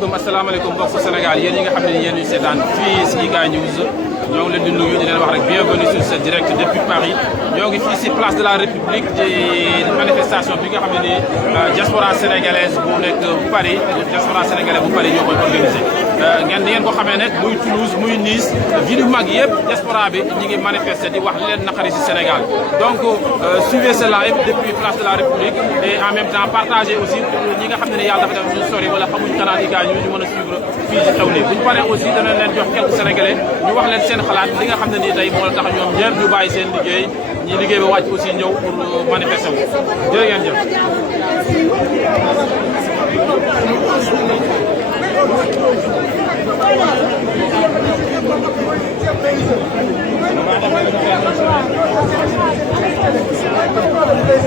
asalaamaaleykum mbokku Sénégal yéen ñi nga xam ne yéen ñu seetaan fii si IK News ñoo ngi leen di nuyu di leen wax rek bienvenue sur ce direct depuis Paris ñoo ngi fii si place de la République di manifestation bi nga xam ne ni diaspora sénégalaise bu nekk Paris diaspora sénégalaise bu Paris ñoo koy organisé ngeen di ngeen ko xamee nag muy Toulouse muy Nice ville yu mag yëpp diaspora bi ñi ngi manifester di wax leen naqari si Sénégal donc suivez ce live depuis place de la République et en même temps partagez aussi pour ñi nga xam ne yàlla dafa def ñu sori wala xamuñ canal IK ñu mën a suivre fii si xew li bu ñu paree aussi dana leen jox quelques sénégalais ñu wax leen seen xalaat li nga xam ne nii tey moo la tax ñoom ñëpp ñu bàyyi seen liggéey ñi liggéey ba wàcc aussi ñëw pour manifester wu jërë ngeen jëf.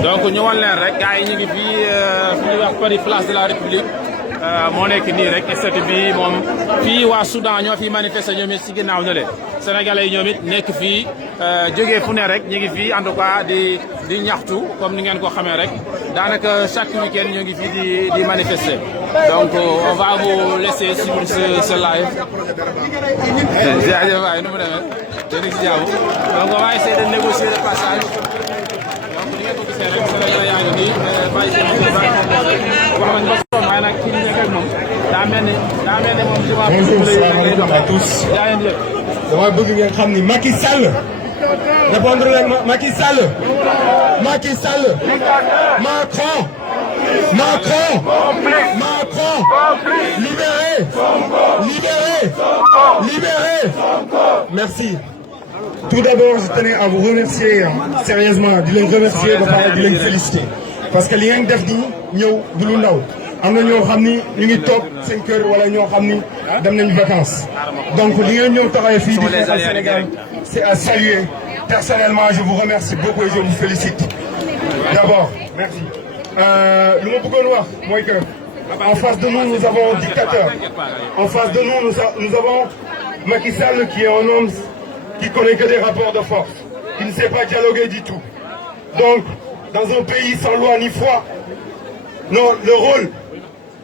donc ñu wan leen rek gars yi ñu ngi fii fi ñuy wax Paris place de la République moo nekk nii rek statut bi moom fii waa Soudan ñoo fi manifester ñoom it si ginnaaw na le sénégalais yi ñoom it nekk fii jógee fu ne rek ñu ngi fii en tout cas di ñaxtu comme ni ngeen ko xamee rek daanaka chaque week-end ñoo ngi fii di manifester donc on va vous laisser suivre ce live. jaajëf waay nu mu demee dégg si jàmm donc on va essayer de négocier le passage donc ni ngeen ko gisee rek sénégalais yaa ngi nii bàyyi seen wax nañ ba sonn waaye nag kii nekk ak moom daa mel ni moom ci waa. Bonjour, salaamaaleykum à tous. dama bëgg ngeen xam ni Macky Sall. répondre leen Macky Sall. Macky Sall. Macron. Libéré. Merci. Tout d'abord, je tenais à vous remercier sérieusement di leen remercier ba pare di leen féliciter parce que li ngeen def nii ñëw du lu ndaw am na ñoo xam ni ñu ngi toog seen kër wala ñoo xam ni dem nañu vacances donc li ngeen ñëw taxawee fii di xeexal Sénégal c'est à saluer. Personnellement, je vous remercie beaucoup et je vous félicite. D'abord, merci. lu ma bëggoon wax mooy que en face de nous avons un dictateur. En face de nous avons Macky Sall qui est un homme qui connaît que des rapports de force, qui ne sait pas dialoguer du tout. Donc, dans un pays sans loi ni foi, non, le rôle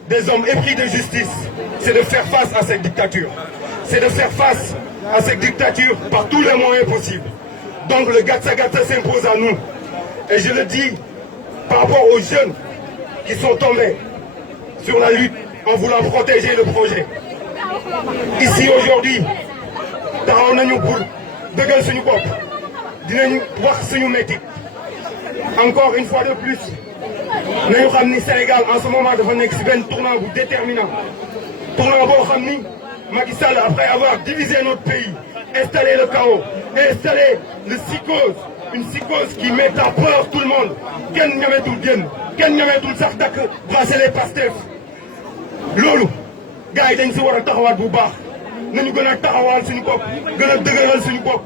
des hommes épris de justice, c'est de faire face à cette dictature. C'est de faire face à cette dictature par tous les moyens possibles. Donc, le gatsa-gatsa s'impose à nous. Et je le dis par rapport aux jeunes qui sont tombés sur la lutte en voulant protéger le projet. Ici, aujourd'hui, taxaw nañu pour dëggal suñu bopp dinañu wax suñu métti encore une fois de plus nañu xam ni Sénégal en ce moment dafa nekk si benn tournant bu déterminant tournant boo xam ni Macky Sall après avoir divisé notre pays installé le chaos installé le psychose une psychose qui met à peur tout le monde kenn ñameetul génn kenn ñameetul sax takk bracelet Pastef loolu gars yi dañ si war a taxawaat bu baax nañu gën a taxawaal suñu bopp gën a dëgëral suñu bopp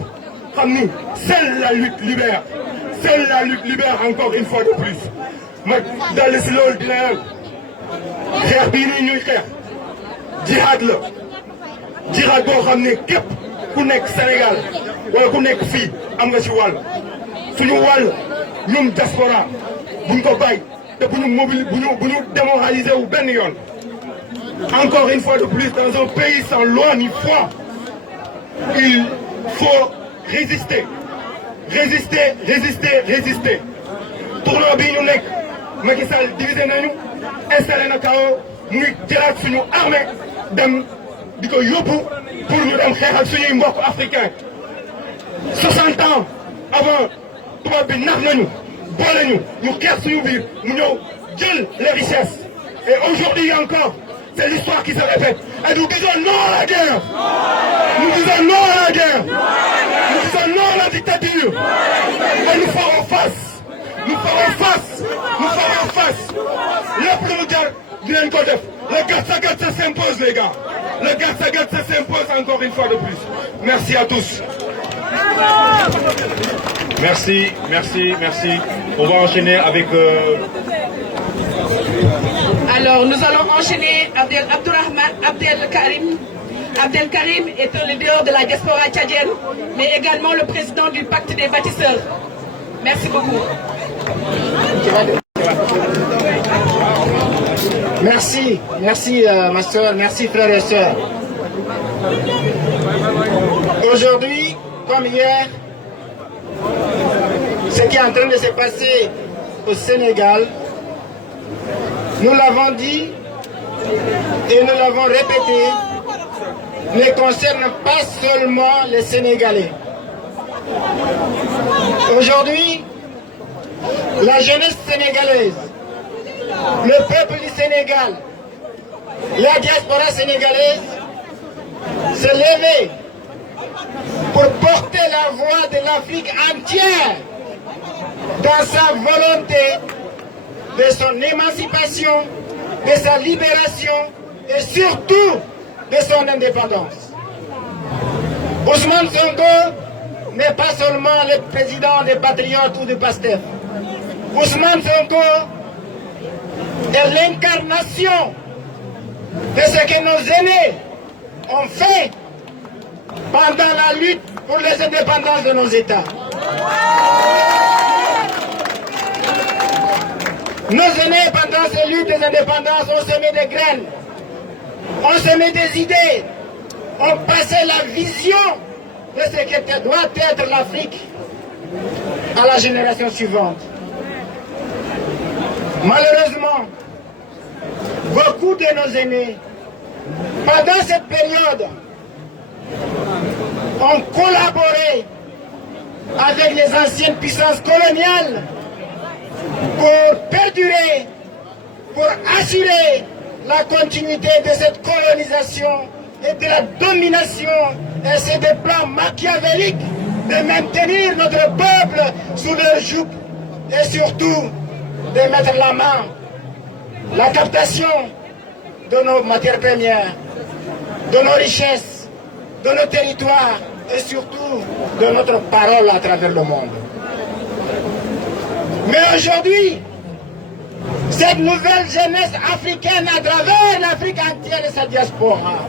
xam ni seule la lutte libère encore une fois de plus ma daldi si loolu dina xeex bii nii ñuy xeex jihaad boo xam ne képp ku nekk Sénégal wala ku nekk fii am nga ci wàll suñu wàll ñun diaspora buñ ko bàyyi te bu ñu démoraliser wu benn yoon encore une fois de plus dans un pays sans loi ni foi il faut résister tournant bii ñu nekk Macky Sall divisé nañu installé na chaos mu ngi jëlaat suñu armée dem di ko yóbbu pour ñu dem xeexal suñuy mbokk africain 60 ans avant tubaab bi nax nañu boole ñu xeex suñu biir mu ñëw jël les richesses et aujourd'hui encore c'est l'histoire qui se répète et nous disons non à la guerre nous disons non à la guerre nous disons non à la dictature et nous ferons face lépp lu mu jar dinañ ko def le gatsa-gatsa s'impose les gars le gatsa-gatsa s'impose encore une fois de plus merci à tous. Merci. On va enchaîner avec. Alors, nous allons enchaîner Abdel Karim est un leader de la diaspora tchadienne, mais également le président du pacte des bâtisseurs. Merci beaucoup. Merci, ma soeur, merci frères et sœurs. Aujourd'hui, comme hier, ce qui est en train de se passer au Sénégal, nous l'avons dit et nous l'avons répété, ne concerne pas seulement les Sénégalais. Aujourd'hui, la jeunesse sénégalaise, le peuple du Sénégal, la diaspora sénégalaise s'est levée pour porter la voix de l'Afrique entière dans sa volonté de son émancipation, de sa libération et surtout de son indépendance. Ousmane Sonko n'est pas seulement le président des Patriotes ou du PASTEF. Ousmane Sonko est l'incarnation de ce que nos aînés ont fait pendant la lutte pour les indépendances de nos États. Nos aînés, pendant ces luttes des indépendances, ont semé des graines, ont semé des idées, ont passé la vision de ce que doit être l'Afrique à la génération suivante. Malheureusement, beaucoup de nos aînés, pendant cette période, ont collaboré avec les anciennes puissances coloniales pour perdurer, pour assurer la continuité de cette colonisation et de la domination. Et c'est des plans machiavéliques de maintenir notre peuple sous leur joug et surtout de mettre la main, la captation de nos matières premières, de nos richesses, de nos territoires et surtout de notre parole à travers le monde. Mais aujourd'hui, cette nouvelle jeunesse africaine à travers l'Afrique entière et sa diaspora,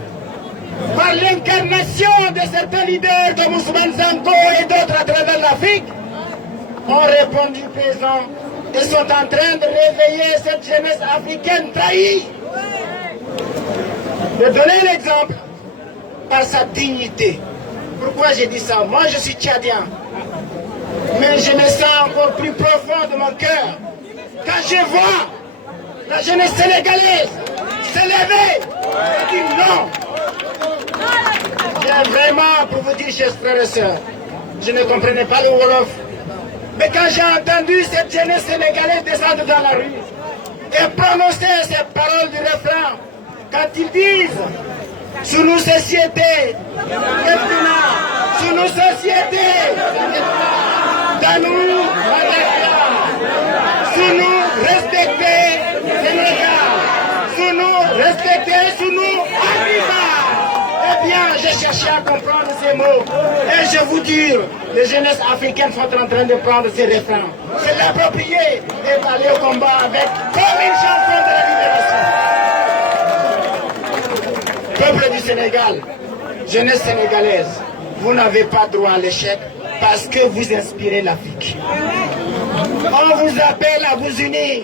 par l'incarnation de certains leaders comme Ousmane Sonko et d'autres à travers l'Afrique, ont répondu présent et sont en train de réveiller cette jeunesse africaine trahie. De donner l'exemple par sa dignité. Pourquoi j'ai dit ça? Moi je suis tchadien, mais je me sens encore plus profond de mon cœur quand je vois la jeunesse sénégalaise se lever et dire non. J'ai vraiment, pour vous dire, chers frères et sœurs, je ne comprenais pas le Wolof, mais quand j'ai entendu cette jeunesse sénégalaise descendre dans la rue et prononcer ces paroles du refrain, quand ils disent sous nos sociétés, sous nos sociétés, dans nous, sous nous, respecter Sénégal, sous nous, respecter, sous nous, Africa. Eh bien, j'ai cherché à comprendre ces mots. Et je vous dis, les jeunesses africaines sont en train de prendre ces refrains, se l'approprier et aller au combat avec comme une chanson de la libération. Peuple du Sénégal, jeunesse sénégalaise, vous n'avez pas droit à l'échec parce que vous inspirez l'Afrique. On vous appelle à vous unir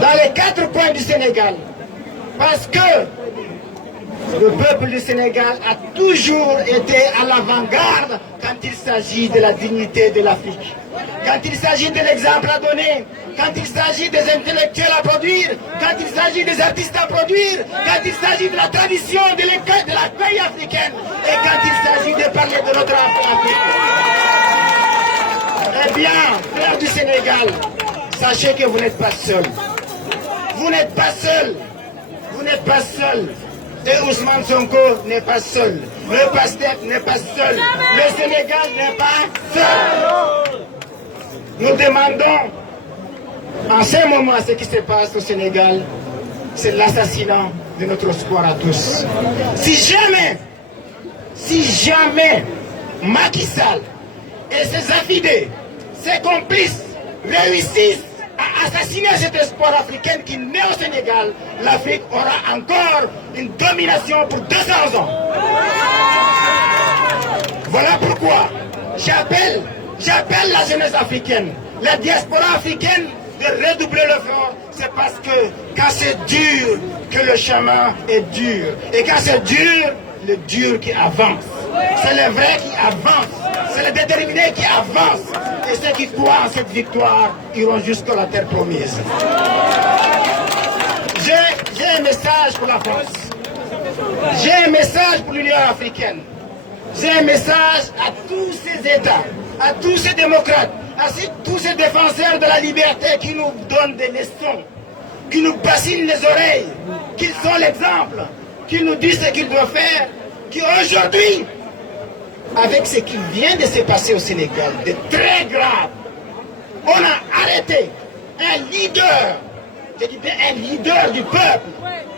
dans les 4 coins du Sénégal parce que le peuple du Sénégal a toujours été à l'avant-garde quand il s'agit de la dignité de l'Afrique, quand il s'agit de l'exemple à donner, quand il s'agit des intellectuels à produire, quand il s'agit des artistes à produire, quand il s'agit de la tradition de la paix africaine et quand il s'agit de parler de notre Afrique. Eh bien, frères du Sénégal, sachez que vous n'êtes pas seuls. Vous n'êtes pas seuls. Vous n'êtes pas seuls. Et Ousmane Sonko n'est pas seul. Le PASTEF n'est pas seul. Le Sénégal n'est pas seul. Nous demandons, en ce moment, ce qui se passe au Sénégal, c'est l'assassinat de notre espoir à tous. Si jamais Macky Sall et ses affidés, ses complices réussissent à assassiner cet espoir africain qui naît au Sénégal, l'Afrique aura encore une domination pour 200 ans. Voilà pourquoi j'appelle la jeunesse africaine, la diaspora africaine, de de redoubler l'effort, c'est parce que quand c'est dur, que le chemin est dur. Et quand c'est dur, le dur qui avance. C'est le vrai qui avance. C'est le déterminé qui avance. Et ceux qui croient en cette victoire iront jusqu'à la terre promise. J'ai un message pour la France. J'ai un message pour l'Union africaine. J'ai un message à tous ces États, à tous ces démocrates, à tous ces défenseurs de la liberté qui nous donnent des leçons, qui nous bassinent les oreilles, qui sont l'exemple, qui nous disent ce qu'ils doivent faire, qui aujourd'hui, avec ce qui vient de se passer au Sénégal, de très grave, on a arrêté un leader, je dis bien un leader du peuple,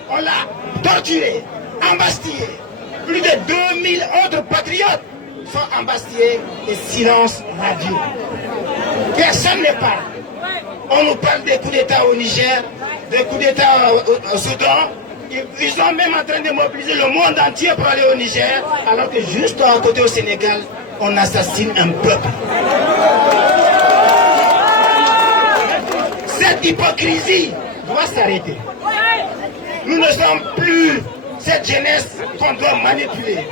on l'a torturé, embastillé. Plus de 2000 autres patriotes sont embastillés et silence radio. Personne ne parle. On nous parle des coups d'État au Niger, des coups d'État au Soudan. Ils sont même en train de mobiliser le monde entier pour aller au Niger, alors que juste à côté au Sénégal, on assassine un peuple. Cette hypocrisie doit s'arrêter. Nous ne sommes plus cette jeunesse qu'on doit manipuler.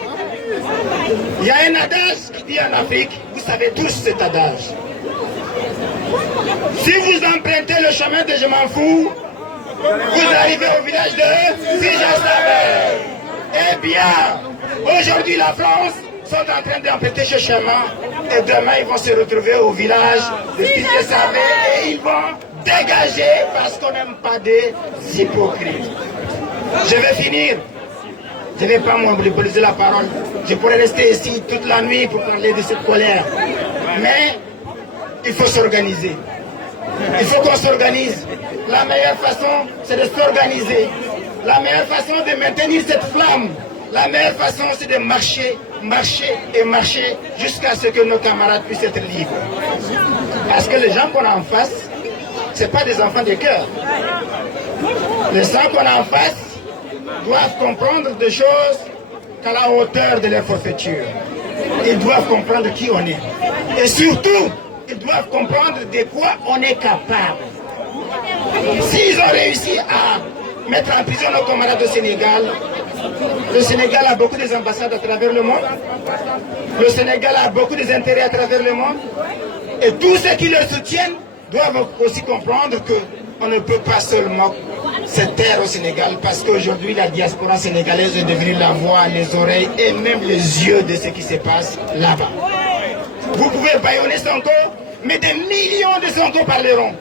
Il y a un adage qui dit en Afrique, vous savez tous cet adage. Si vous empruntez le chemin de je m'en fous, vous arrivez au village de si je savais. Eh bien, aujourd'hui la France sont en train d'emprunter ce chemin et demain ils vont se retrouver au village de si je savais et ils vont dégager parce qu'on n'aime pas des hypocrites. Je vais finir. Je ne vais pas monopoliser la parole. Je pourrais rester ici toute la nuit pour parler de cette colère. Mais il faut s'organiser. Il faut qu'on s'organise. La meilleure façon, c'est de s'organiser. La meilleure façon de maintenir cette flamme, la meilleure façon, c'est de marcher, marcher et marcher jusqu'à ce que nos camarades puissent être libres. Parce que les gens qu'on a en face, ce ne sont pas des enfants de cœur. Les gens qu'on a en face doivent comprendre des choses qu'à la hauteur de leur forfaiture. Ils doivent comprendre qui on est. Et surtout, ils doivent comprendre de quoi on est capable. S'ils ont réussi à mettre en prison nos camarades au Sénégal, le Sénégal a beaucoup d'ambassades à travers le monde. Le Sénégal a beaucoup d'intérêts à travers le monde. Et tous ceux qui le soutiennent doivent aussi comprendre qu'on ne peut pas seulement se taire au Sénégal parce qu'aujourd'hui la diaspora sénégalaise est devenue la voix, les oreilles et même les yeux de ce qui se passe là-bas. Vous pouvez bâillonner Sonko, mais des millions de Sonko parleront.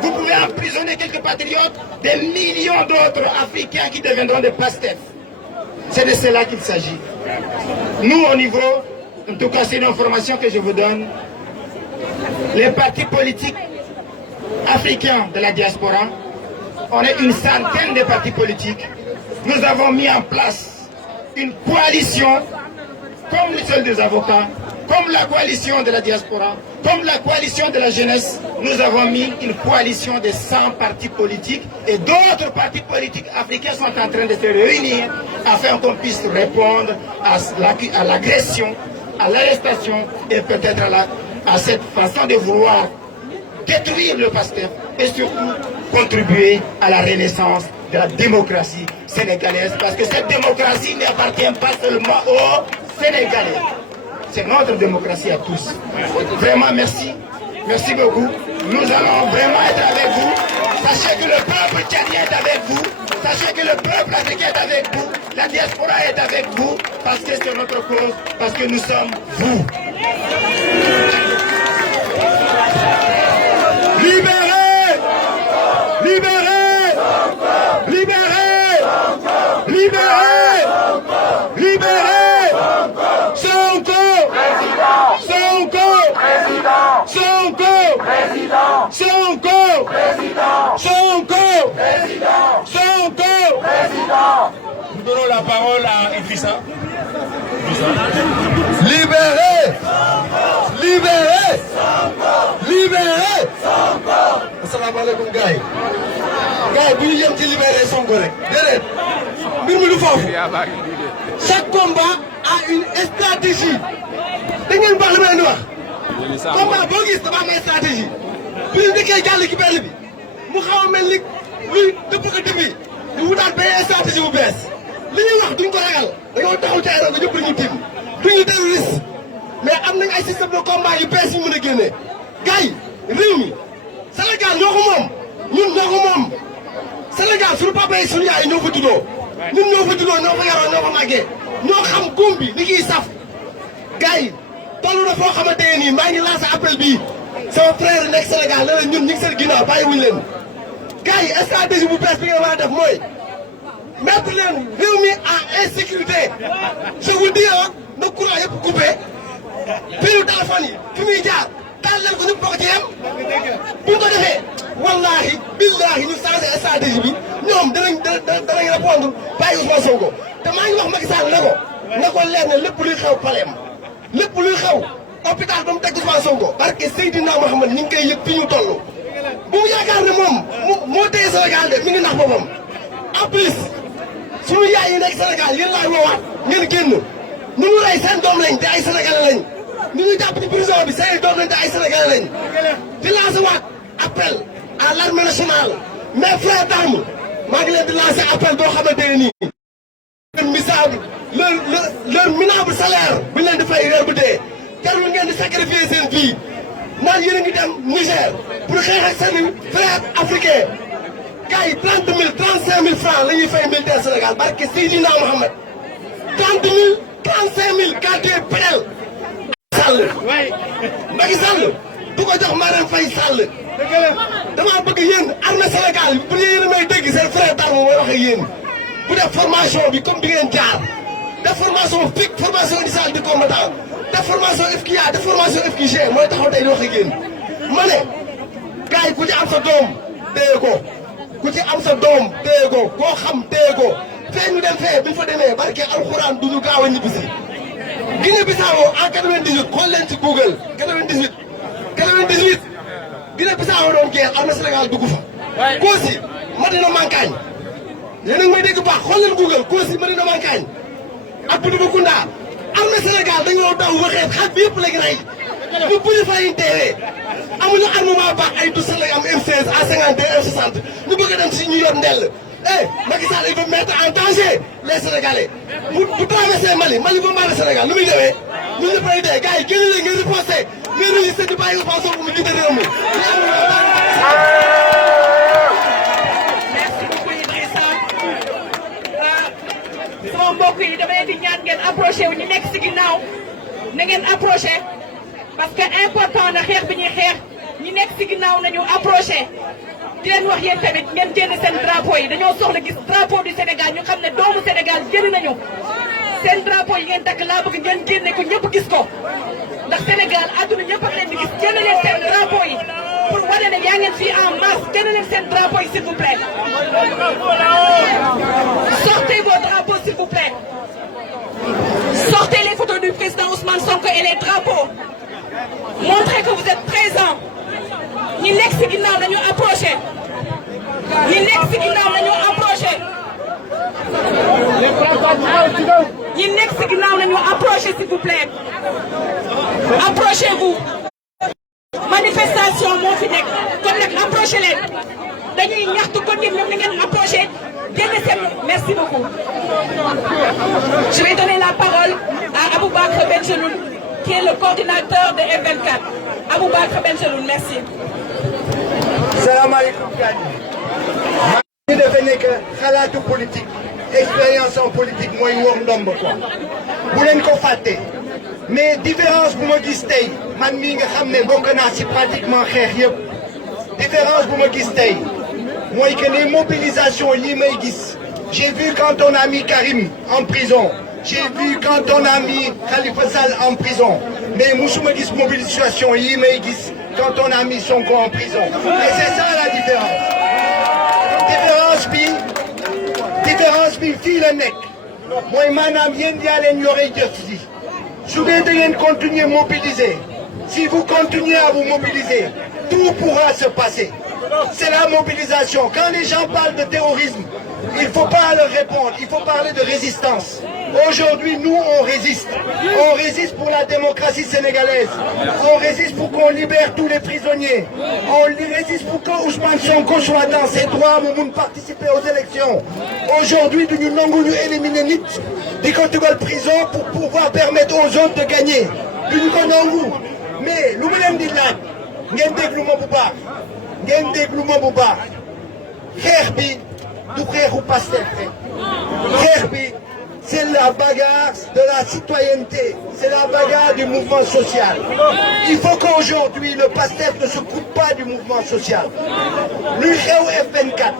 Vous pouvez emprisonner quelques patriotes, des millions d'autres Africains qui deviendront des pastefs. C'est de cela qu'il s'agit. Nous, au niveau, en tout cas c'est une information que je vous donne, les partis politiques africains de la diaspora, on est une centaine de partis politiques. Nous avons mis en place une coalition, comme le seul des avocats, comme la coalition de la diaspora, comme la coalition de la jeunesse. Nous avons mis une coalition de 100 partis politiques et d'autres partis politiques africains sont en train de se réunir afin qu'on puisse répondre à l'agression, à l'arrestation et peut-être à cette façon de vouloir détruire le PASTEF et surtout contribuer à la renaissance de la démocratie sénégalaise parce que cette démocratie n'appartient pas seulement aux Sénégalais. C'est notre démocratie à tous. Vraiment merci. Merci beaucoup. Nous allons vraiment être avec vous. Sachez que le peuple tchadien est avec vous. Sachez que le peuple africain est avec vous. La diaspora est avec vous parce que c'est notre cause, parce que nous sommes vous. Libérez! Libérez! Libérez! Libérez! Libérez! Sonko! Sonko! Sonko! Sonko! Sonko! Sonko! Nous donnons la parole à Idrissa. Libérez! Libérez! Libérez! Assalamu alaikum gars yi. Gars yi bu ñu yem ci libérer Sonko rek. Déedéet. Mbir mi du foofu. Chaque combat a une stratégie. Da ngeen baax li ma leen di wax. Combat boo gis dafa am stratégie. Bu ñu njëkkee jàll ci benn bi mu xaw a mel ni luy dëpp ko dëmbi di wutaat benn stratégie bu bees li ñuy wax duñ ko ragal dañoo taxaw ci ay rajo ñëpp dañu tiim duñu terroriste mais am nañ ay système de combat yu bees yu mën a génnee gars yi réew mi Sénégal ñoo ko moom ñun ñoo ko moom Sénégal suñu papa yi suñu yaay ñoo fa juddoo ñun ñoo fa juddoo ñoo fa yaroo ñoo fa màggee ñoo xam góom bi ni kiy saf gars yi toll na foo xamante ne nii maa ngi lancé appel bii sama frère nekk Sénégal ne la ñun ñu ngi seen ginnaaw bàyyiwuñu leen gars yi stratégie bu bees bi ngeen war a def mooy mettre leen réew mi en insécurité je vous dis na courant yëpp coupé filu téléphone yi fi muy jaar daal leen ko ñëpp bokk ci yem bu ñu ko defee wallahi billahi ñu changé stratégie bi ñoom danañ répondre bàyyi Ousmane Sonko te maa ngi wax Macky Sall ne ko leer ne lépp luy xew paleem lépp luy xew hôpital ba mu teg Ousmane Sonko barke Seydina Mohamed ñu ngi koy yëg fi ñu toll bu mu yaakaar ne moom moo téye Sénégal de mi ngi nax boppam en plus suñu yaay yi nekk Sénégal yéen laay woowaat ngeen génn ñu ngi rey seen doom lañ te ay sénégalais lañ ñu ngi jàpp ci prison bi seen doom lañ te ay sénégalais lañ di lancer waat appel à l'armée nationale mes frères d'armes maa ngi leen di lancer appel boo xamante ne nii leur minable salaire bu ñu leen di fay weer bu dee jarul ngeen di sacrifier seen vie naan yéen a ngi dem Niger pour xeex ak seen frères africains gars yi 30 000 35 000 francs la ñuy fay militaire Sénégal barke Seydina Mohamed 30 000 35 000 quartier Pédel Sall Macky Sall du ko jox Marème Faye Sall dama bëgg yéen armée Sénégal bu yéen a may dégg seen frère d'armes mooy wax ak yéen bu def formation bi comme bi ngeen jaar def formation FIC formation initiale du combattant def formation FKA def formation FKG mooy taxaw tey di wax ak yéen ma ne gars yi ku ci am sa doom téye ko ku ci am sa doom téye ko koo xam téye ko fee ñu dem fee bi ñu fa demee barke alxuraan du ñu gaaw a ñibbisi Guinée Bissau en 98 xool leen ci Google 98 Guinée Bissau doon guerre armée Sénégal dugg fa Kossi Madina Mankagne yéen a ngi may dégg baax xool leen Google Kossi Madina Mankagne ak Boundioukounda armée Sénégal dañoo daw waxeet xaj bi yëpp léegi rey ñu bëri fa ñu teewee amuñu armement baax ay du lañ am M16 A52 M60 ñu bëgg a dem si ñu yor ndell Macky Sall il veut mettre en danger les Sénégalais bu traversé Mali bombardé Sénégal lu muy demee ñun ñëpp ay dee gars yi génn leen ngeen riposté ngeen résister di bàyyi Ousmane Sonko mu jiite réew mi. Merci beaucoup Idrissa. sama mbokk yi dama leen di ñaan ngeen approché wu ñu nekk si ginnaaw na ngeen approché parce que important na xeex bi ñuy xeex ñi nekk si ginnaaw nañu approché. di leen wax yéen tamit ngeen génn seen drapeau yi dañoo soxla gis drapeau du Sénégal ñu xam ne doomu Sénégal génn nañu seen drapeau yi ngeen takk laa bëgg ngeen génne ko ñëpp gis ko ndax Sénégal àdduna ñëpp ak leen di gis génn leen seen drapeau yi pour wane ne yaa ngeen fii en masse génn leen seen drapeau yi s'il vous plaît. Sortez vos drapeaux s'il vous plaît. Sortez les photos du président Ousmane Sonko et les drapeaux. Montrez que vous êtes présents. ñi nekk si ginnaaw nañu approché ñi nekk si ginnaaw nañu approché ñi nekk si ginnaaw nañu approché s'il vous plaît approchez-vous manifestation moo fi nekk kon nag approché leen dañuy ñaxtu kon ñoom ni ngeen approché génne seen merci beaucoup je vais donner la parole à Aboubakr Benjeloun qui est le coordinateur de F24 Aboubakr Benjeloun merci. salaamaaleykum gars yi. ñu defee ne que xalaatu politique expérience en politique mooy wóor ndomb quoi bu leen ko fàtte mais différence bu ma gis tey man mii nga xam ne bokk naa si pratiquement xeex yëpp différence bu ma gis tey mooy que les mobilisations yi may gis j'ai vu quand on a mis Karim en prison j'ai vu quand on a mis Khalifa Sall en prison mais musuma gis mobilisation yi may gis quand on a mis Sonko en prison. Et c'est ça la différence. Différence bi fii la nekk mooy maanaam yéen yaa leen yore jëf ji su dee da ngeen continuer mobiliser si vous continuez à vous mobiliser tout pourra se passer. C'est la mobilisation. Quand les gens parlent de terrorisme, il ne faut pas leur répondre, il faut parler de résistance. Aujourd'hui, nous, on résiste. On résiste pour la démocratie sénégalaise. On résiste pour qu'on libère tous les prisonniers. On résiste pour que Ousmane Sonko soit dans ses droits pour participer aux élections. Aujourd'hui, nous n'avons éliminé nit di ko dugal prison pour pouvoir permettre aux autres de gagner. Nous connaissons. Mais lu mu leen di laaj ngeen déglu ma bu baax ngeen déglu ma bu baax xeex bi du xeexu Pastef rek xeex bi c'est la bagarre de la citoyenneté, c'est la bagarre du mouvement social. Il faut qu'aujourd'hui le Pastef ne se coupe pas du mouvement social. Luy xew F24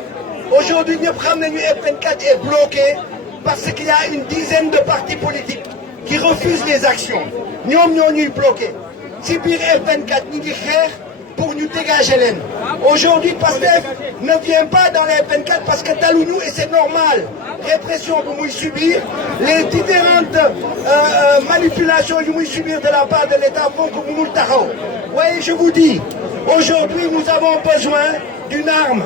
aujourd'hui ñëpp xam nañu F24 est bloqué parce qu'il y a une dizaine de partis politiques qui refusent les actions. ñoom ñoo ñuy bloqué. Si biir F24 ñi ngi xeex pour ñu dégager leen. Aujourd'hui Pastef ne vient pas dans les F24 parce que taluñu et c'est normal. Répression bu muy subir, les différentes manipulations yu muy subir de la part de l'État font que mënul taxaw. Voyez, je vous dis, aujourd'hui nous avons besoin d'une arme.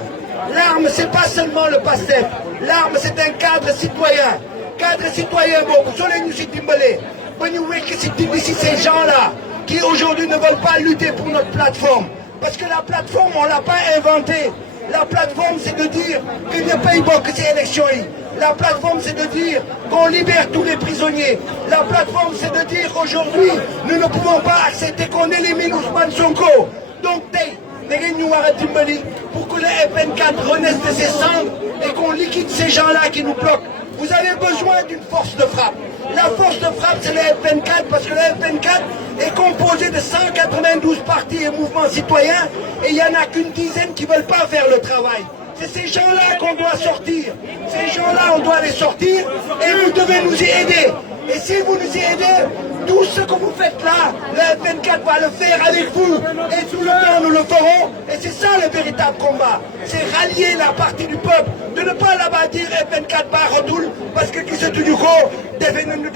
L'arme c'est pas seulement le Pastef. L'arme c'est un cadre citoyen. Cadre citoyen boobu soo leen ñu si dimbalee ba ñu wekk si dindi si ces gens-là qui aujourd'hui ne veulent pas lutter pour notre plateforme. Parce que la plateforme, on ne l'a pas inventée. La plateforme, c'est de dire que ñëppay bokk ci élection yi. La plateforme, c'est de dire qu'on libère tous les prisonniers. La plateforme, c'est de dire aujourd'hui, nous ne pouvons pas accepter qu'on élimine Ousmane Sonko. Donc tey da ngeen ñu war a dimbali pour que le F24 renaisse de ses cendres et qu'on liquide ces gens-là qui nous bloquent. Vous avez besoin d'une force de frappe. La force de frappe, c'est le F24 parce que le F24 est composé de 192 partis et mouvements citoyens et il n'y en a qu'une dizaine qui ne veulent pas faire le travail. C'est ces gens-là qu'on doit sortir. Ces gens-là, on doit les sortir et vous devez nous y aider. Et si vous nous y aidez, tout ce que vous faites là, le F24 va le faire avec vous. Et tout le temps, nous le ferons. Et c'est ça le véritable combat. C'est rallier la partie du peuple. De ne pas là-bas dire F24 par retour parce que qui se tue du corps, devenez-nous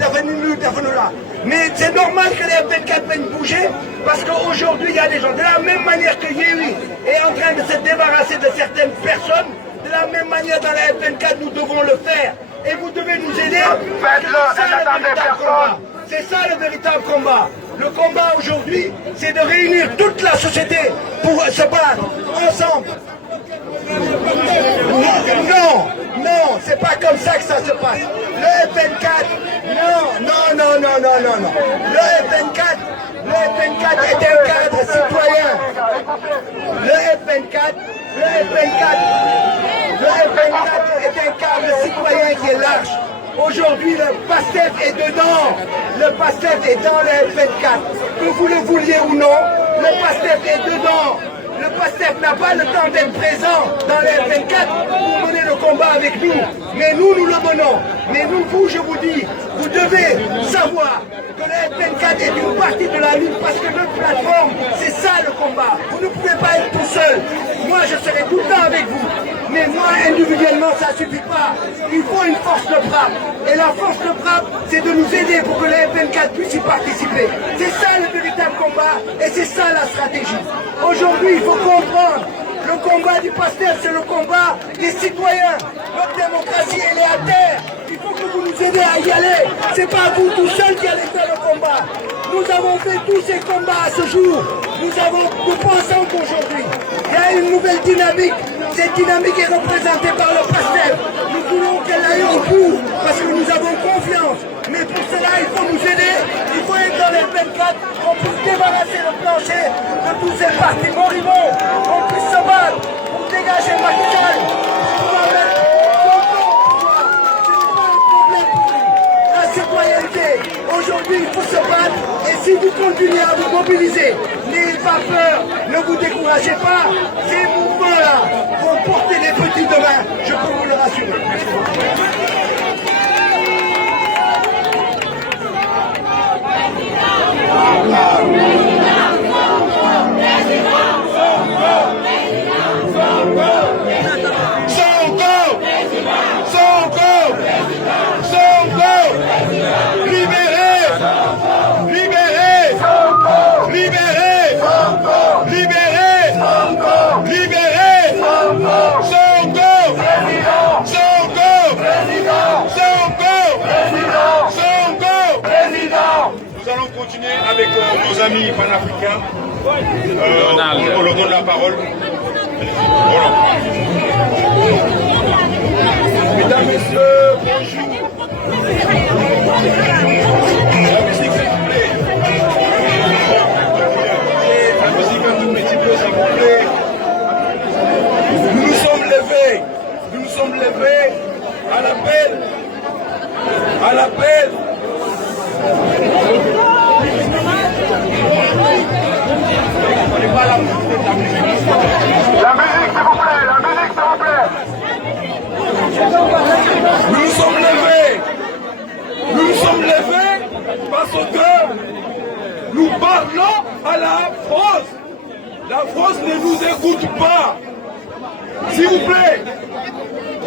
là. Mais c'est normal que les F24 viennent bouger parce qu'aujourd'hui, il y a des gens. De la même manière que Yewwi est en train de se débarrasser de certaines personnes, de la même manière dans la F24, nous devons le faire. Et vous devez nous aider. C'est ça le véritable combat. Le combat aujourd'hui, c'est de réunir toute la société pour se battre ensemble. Non, c'est pas comme ça que ça se passe. Le F24, non. Le F24 est un cadre citoyen. Le F24 est un cadre citoyen qui est large. Aujourd'hui, le Pastef est dedans. Le Pastef est dans le F24. Que vous le vouliez ou non, le Pastef est dedans. Le Pastef n'a pas le temps d'être présent dans le F24 pour mener le combat avec nous. Mais nous le menons. Mais vous, je vous dis, vous devez savoir que le F24 est une partie de la lutte parce que notre plateforme, c'est ça le combat. Vous ne pouvez pas être tout seul. Moi, je serai tout le temps avec vous. Mais moi, individuellement, ça ne suffit pas. Il faut une force de frappe. Et la force de frappe, c'est de nous aider pour que le F24 puisse y participer. C'est ça le véritable combat et c'est ça la stratégie. Aujourd'hui, il faut comprendre. Le combat du Pastef, c'est le combat des citoyens. Notre démocratie, elle est à terre. Il faut que vous nous aidiez à y aller. C'est pas vous tout seul qui allez faire le combat. Nous avons fait tous ces combats à ce jour. Nous pensons qu'aujourd'hui, il y a une nouvelle dynamique. Cette dynamique est représentée par le Pastef. Nous voulons qu'elle aille au bout parce que nous avons confiance. Mais pour cela, il faut nous aider. Il faut être dans les 24, qu'on puisse débarrasser le plancher de tous ces partis moribonds, qu'on puisse se battre pour dégager Macky Sall, pour mettre Sonko au pouvoir. Ce n'est pas un problème pour nous. La citoyenneté, aujourd'hui, il faut se battre. Et si vous continuez à vous mobiliser, n'ayez pas peur, ne vous découragez pas. Ces mouvements-là vont porter les petits demain, je peux vous le rassurer. Libérez nos amis panafricains, on leur donne la parole. Voilà. Mesdames, Messieurs, bonjour. La musique, s'il vous plaît. La musique un tout petit peu, s'il vous plaît. Nous nous sommes levés à l'appel. À l'appel. La musique, s'il vous plaît, la musique, s'il vous plaît. Nous nous sommes levés parce que nous parlons à la France. La France ne nous écoute pas. S'il vous plaît,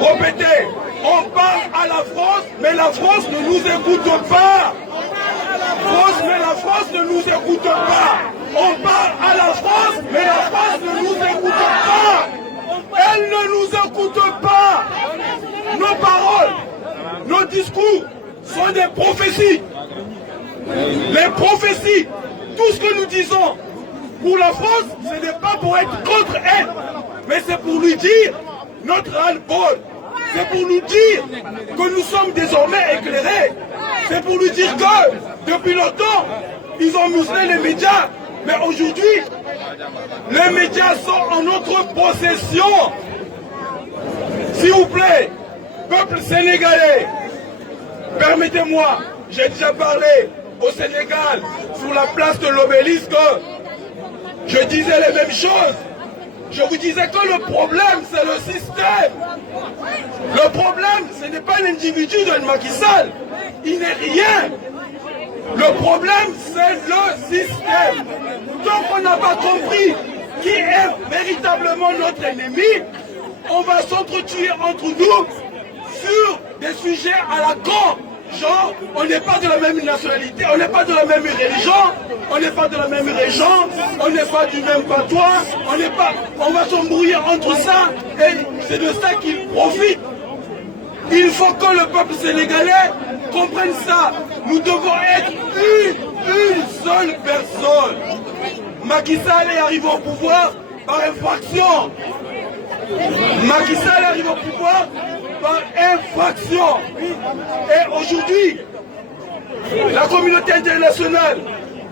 répétez, on parle à la France, mais la France ne nous écoute pas. Mais la France ne nous écoute pas. On parle à la France, mais la France ne nous écoute pas. Elle ne nous écoute pas. Nos paroles, nos discours sont des prophéties. Les prophéties, tout ce que nous disons pour la France, ce n'est pas pour être contre elle, mais c'est pour lui dire notre ras-le-bol. C'est pour nous dire que nous sommes désormais éclairés. C'est pour lui dire que, depuis longtemps, ils ont muselé les médias. Mais aujourd'hui, les médias sont en notre possession. S'il vous plaît, peuple sénégalais, permettez-moi, j'ai déjà parlé au Sénégal, sur la place de l'obélisque, je disais les mêmes choses. Je vous disais que le problème, c'est le système. Le problème, ce n'est pas l'individu de Macky Sall. Il n'est rien. Le problème, c'est le système. Tant qu'on n'a pas compris qui est véritablement notre ennemi, on va s'entretuer entre nous sur des sujets à la con. Genre, on n'est pas de la même nationalité, on n'est pas de la même religion, on n'est pas de la même région, on n'est pas du même patois, on va s'embrouiller entre ça, et c'est de ça qu'ils profitent. Il faut que le peuple sénégalais comprenne ça. Nous devons être une seule personne. Macky Sall est arrivé au pouvoir par infraction. Macky Sall arrive au pouvoir par infraction. Et aujourd'hui, la communauté internationale,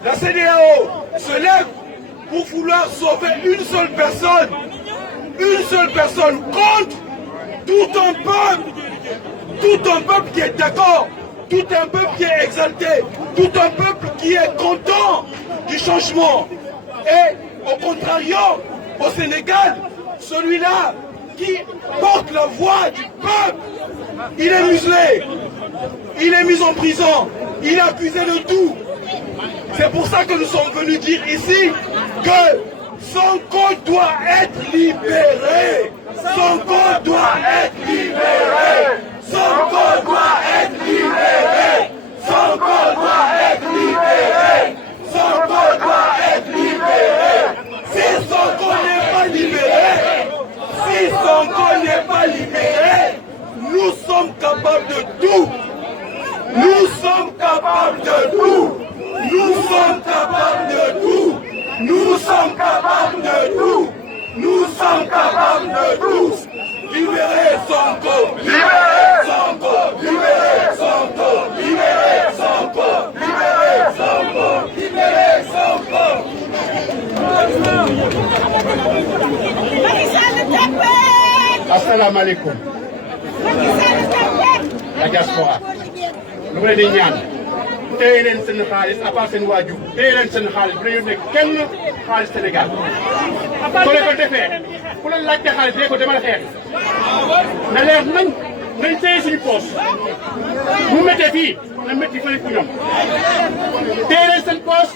la CEDEAO, se lève pour vouloir sauver une seule personne contre tout un peuple qui est d'accord, tout un peuple qui est exalté, tout un peuple qui est content du changement. Et au contrario, au Sénégal, celui-là qui porte la voix du peuple, il est muselé, il est mis en prison, il est accusé de tout. C'est pour ça que nous sommes venus dire ici que Sonko doit être libéré. Sonko doit être libéré. Sonko doit être libéré. Sonko doit être libéré. Sonko doit être libéré. Si Sonko n'est pas libéré, nous sommes capables de tout. Nous sommes capables de tout. Nous sommes capables de tout. Nous sommes capables de tout. Nous sommes capables de tout. Libérez Sonko. Libérez Sonko. Libérez Sonko. Libérez Sonko. Libérez Sonko. Libérez Sonko. Assalamu alaikum. La diaspora. Lu may di ñaan téye leen seen xaalis à part seen waajur téye leen seen xaalis bu ñu nekk kenn xaalis Sénégal soo leen ko defee ku leen laajte xaalis dee ko demal xeex na leer nañ téye suñu poos mu méttee fii na métti fële ku ñoom téye leen seen poos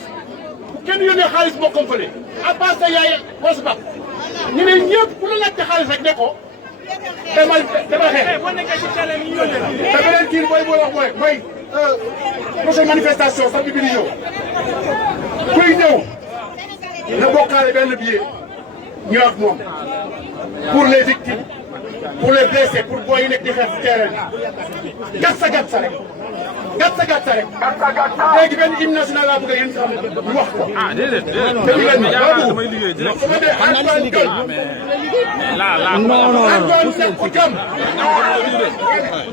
bu kenn yónnee xaalis bokkam fële à part sa yaay poos bap ñu ne ñëpp ku la laajte xaalis rek ne ko demal xeex te beneen kii mooy mooy prochaine manifestation samedi bi di ñëw kuy ñëw na bokkaale benn billet ñu ak moom pour les victimes pour les blessés pour booy yi nekk di xeex terrain bi gat sa rek gàtta gàtta rek. léegi benn hymne national laa bëgg a yéen xam ñu wax ko. ah déedéet damay liggéey direct. su ma dee Antoine Diome. Antoine Ñàkku Jom.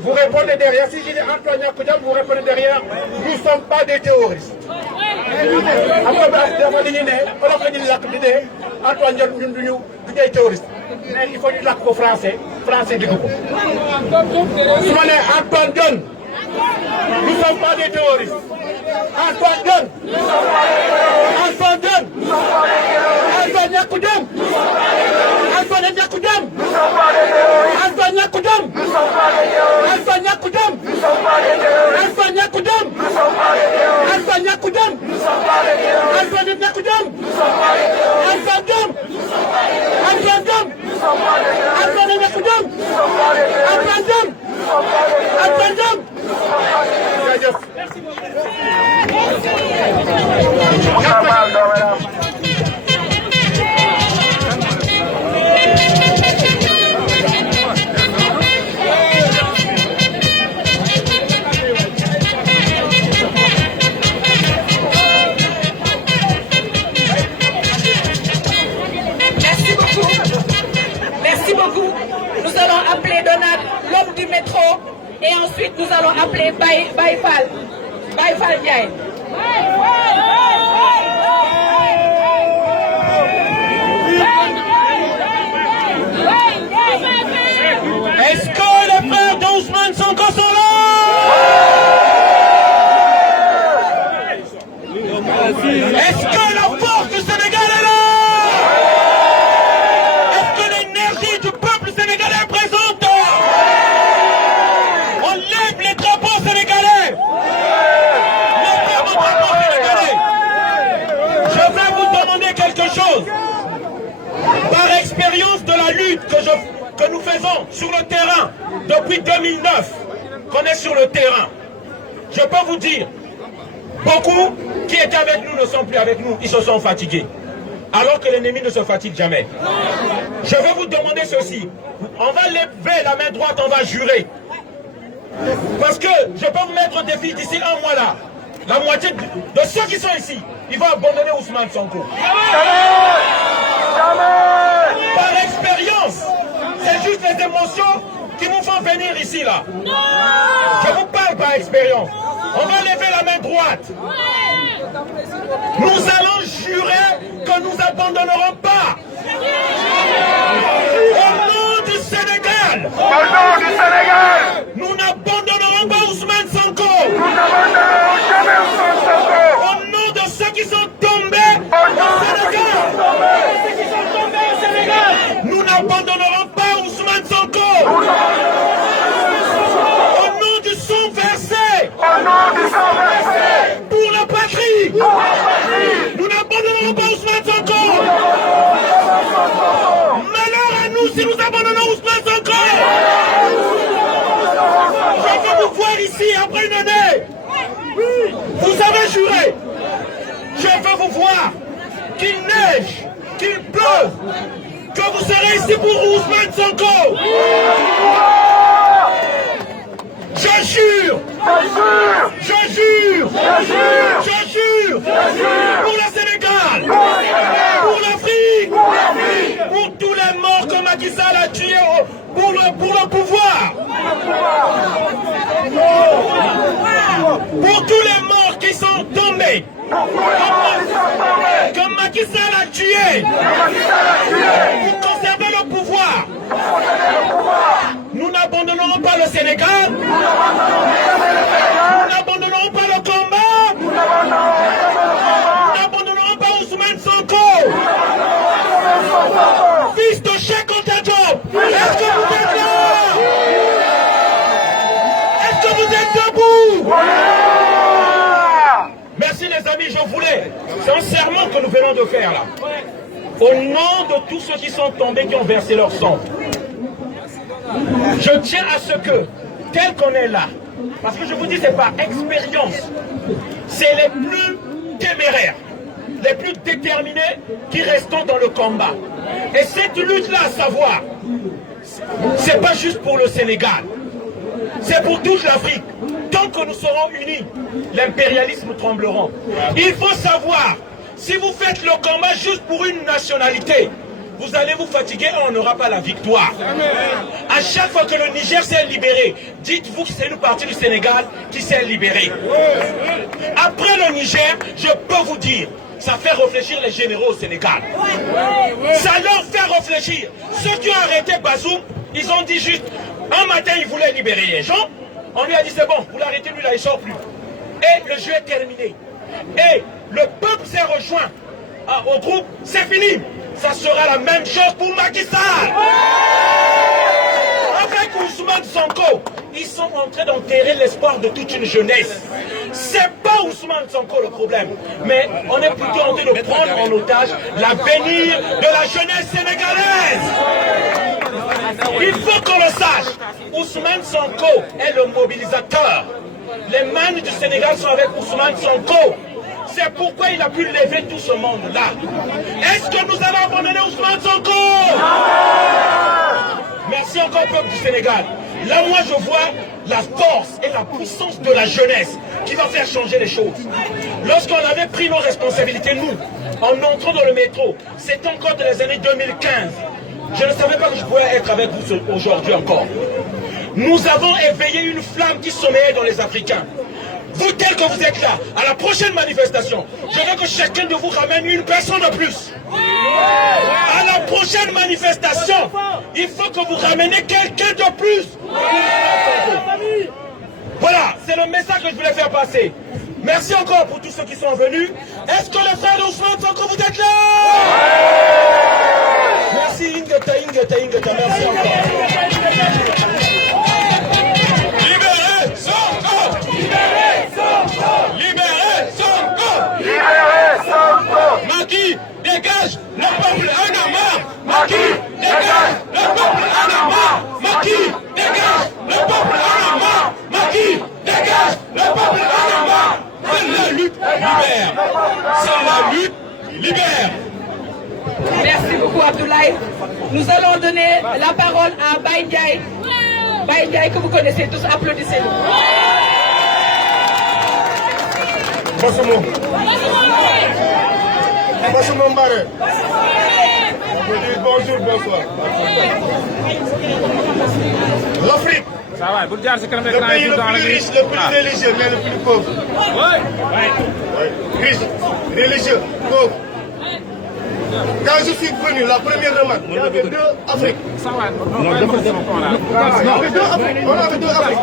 Vous répondez derrière. Si je dis Antoine Ñàkku Jom, vous répondez derrière. Nous ne sommes pas des terroristes. Après dafa dañuy ne olof la ñuy làkk di ne Antoine Diome ñun du ñuy terroriste. mais il faut ñu làkk ko français dégg ko. su ma nee Antoine Diome. nous ne sommes pas des terroristes. Antoine Diome. Antoine Diome. Antoine Ñàkku Jom. Antoine Ñàkku Jom. Antoine Ñàkku Jom. Antoine Ñàkku Jom. Antoine Ñàkku Jom. Antoine Ñàkku Jom. Antoine Ñàkku Jom. Antoine Jom. Antoine Jom. Antoine Ñàkku Jom. Antoine Jom. Antoine Jom. Jërëjëf. Merci beaucoup. Nous allons appeler Donald, l'homme du métro, et ensuite nous allons appeler Baye Fall. Baye Fall Ndiaye. Est-ce que les frères d'Ousmane Sonko sont là? Est-ce que la force du Sénégal est là? Est-ce que l'énergie du peuple sénégalais est présente? On lève les drapeaux sénégalais. Lèvez vos drapeaux sénégalais. Je vais vous demander quelque chose. Par expérience de la lutte que nous faisons sur le terrain depuis 2009, qu'on est sur le terrain, je peux vous dire, beaucoup qui étaient avec nous ne sont plus avec nous, ils se sont fatigués. Alors que l'ennemi ne se fatigue jamais. Je vais vous demander ceci. On va lever la main droite, on va jurer. Parce que je peux vous mettre au défi d'ici un mois là. La moitié de ceux qui sont ici, ils vont abandonner Ousmane Sonko. Par expérience, c'est juste les émotions qui nous font venir ici là. Je vous parle par expérience. On va lever la main droite. Nous allons jurer que nous n'abandonnerons pas. Au nom du Sénégal. Nous n'abandonnerons pas Ousmane Sonko. Au nom de ceux qui sont tombés au Sénégal. Nous n'abandonnerons pas Ousmane Sonko. Au nom du sang versé. Pour la patrie. Nous n'abandonnerons pas Ousmane Sonko. Malheur à nous si nous abandonnons Ousmane Sonko. Je veux vous voir ici après une année. Vous avez juré. Je veux vous voir. Qu'il neige, qu'il pleuve, que vous serez ici pour Ousmane Sonko. Je jure. Je jure. Je jure. Pour le Sénégal. Pour l'Afrique. Pour tous les morts que Macky Sall a tués pour le pouvoir. Pour tous les morts qui sont tombés. Que Macky Sall a tués. Pour conserver le pouvoir. Nous n'abandonnerons pas le Sénégal. Nous n'abandonnerons pas le combat. Nous n'abandonnerons pas Ousmane Sonko. Fils de Cheikh Anta Diop. Est-ce que vous êtes là? Est-ce que vous êtes debout? Merci les amis, je voulais. C'est un serment que nous venons de faire là. Au nom de tous ceux qui sont tombés, qui ont versé leur sang. Je tiens à ce que, tel qu'on est là, parce que je vous dis, c'est par expérience, c'est les plus téméraires, les plus déterminés qui restons dans le combat. Et cette lutte-là, à savoir, c'est pas juste pour le Sénégal, c'est pour toute l'Afrique. Tant tant que nous serons unis, l'impérialisme tremblera. Il faut savoir, si vous faites le combat juste pour une nationalité, vous allez vous fatiguer et on n'aura pas la victoire. À chaque fois que le Niger s'est libéré, dites-vous que c'est une partie du Sénégal qui s'est libérée. Après le Niger, je peux vous dire, ça fait réfléchir les généraux au Sénégal. Ça leur fait réfléchir. Ceux qui ont arrêté Bazoum, ils ont dit juste, un matin ils voulaient libérer les gens, on lui a dit c'est bon, vous l'arrêtez, lui là il sort plus. Et le jeu est terminé. Et le peuple s'est rejoint au groupe, c'est fini. Ça sera la même chose pour Macky Sall. Avec Ousmane Sonko, ils sont en train d'enterrer l'espoir de toute une jeunesse. C'est pas Ousmane Sonko le problème, mais on est plutôt en train de prendre en otage l'avenir de la jeunesse sénégalaise. Il faut qu'on le sache. Ousmane Sonko est le mobilisateur. Les mains du Sénégal sont avec Ousmane Sonko. C'est pourquoi il a pu lever tout ce monde-là. Est-ce que nous allons abandonner Ousmane Sonko? Merci encore peuple du Sénégal. Là, moi, je vois la force et la puissance de la jeunesse qui va faire changer les choses. Lorsqu'on avait pris nos responsabilités, nous, en entrant dans le métro, c'était encore dans les années 2015. Je ne savais pas que je pouvais être avec vous aujourd'hui encore. Nous avons éveillé une flamme qui sommeillait dans les Africains. Vous, tel que vous êtes là, à la prochaine manifestation, je veux que chacun de vous ramène une personne de plus. À la prochaine manifestation, il faut que vous rameniez quelqu'un de plus. Voilà, c'est le message que je voulais faire passer. Merci encore pour tous ceux qui sont venus. Est-ce que les frères d'Ousmane Sonko, vous êtes là? Merci Ingeta, merci encore. Libérez Sonko! Libérez Sonko! Libérez Sonko! Libérez Sonko! Macky, dégage, le peuple en a marre! Macky, dégage, le peuple en a marre! Macky, dégage, le peuple en a marre! Macky, dégage, le peuple en a marre! C'est la lutte libère! C'est la lutte libère! Merci beaucoup Abdoulaye. Nous allons donner la parole à Baye Ndiaye. Baye Ndiaye que vous connaissez tous, applaudissez-le. Bonjour, bonsoir. L'Afrique, le pays le plus riche, le plus religieux, mais le plus pauvre. Riche, religieux, pauvre. Quand je suis venu, la première remarque, il y avait deux Afriques. On avait deux Afriques.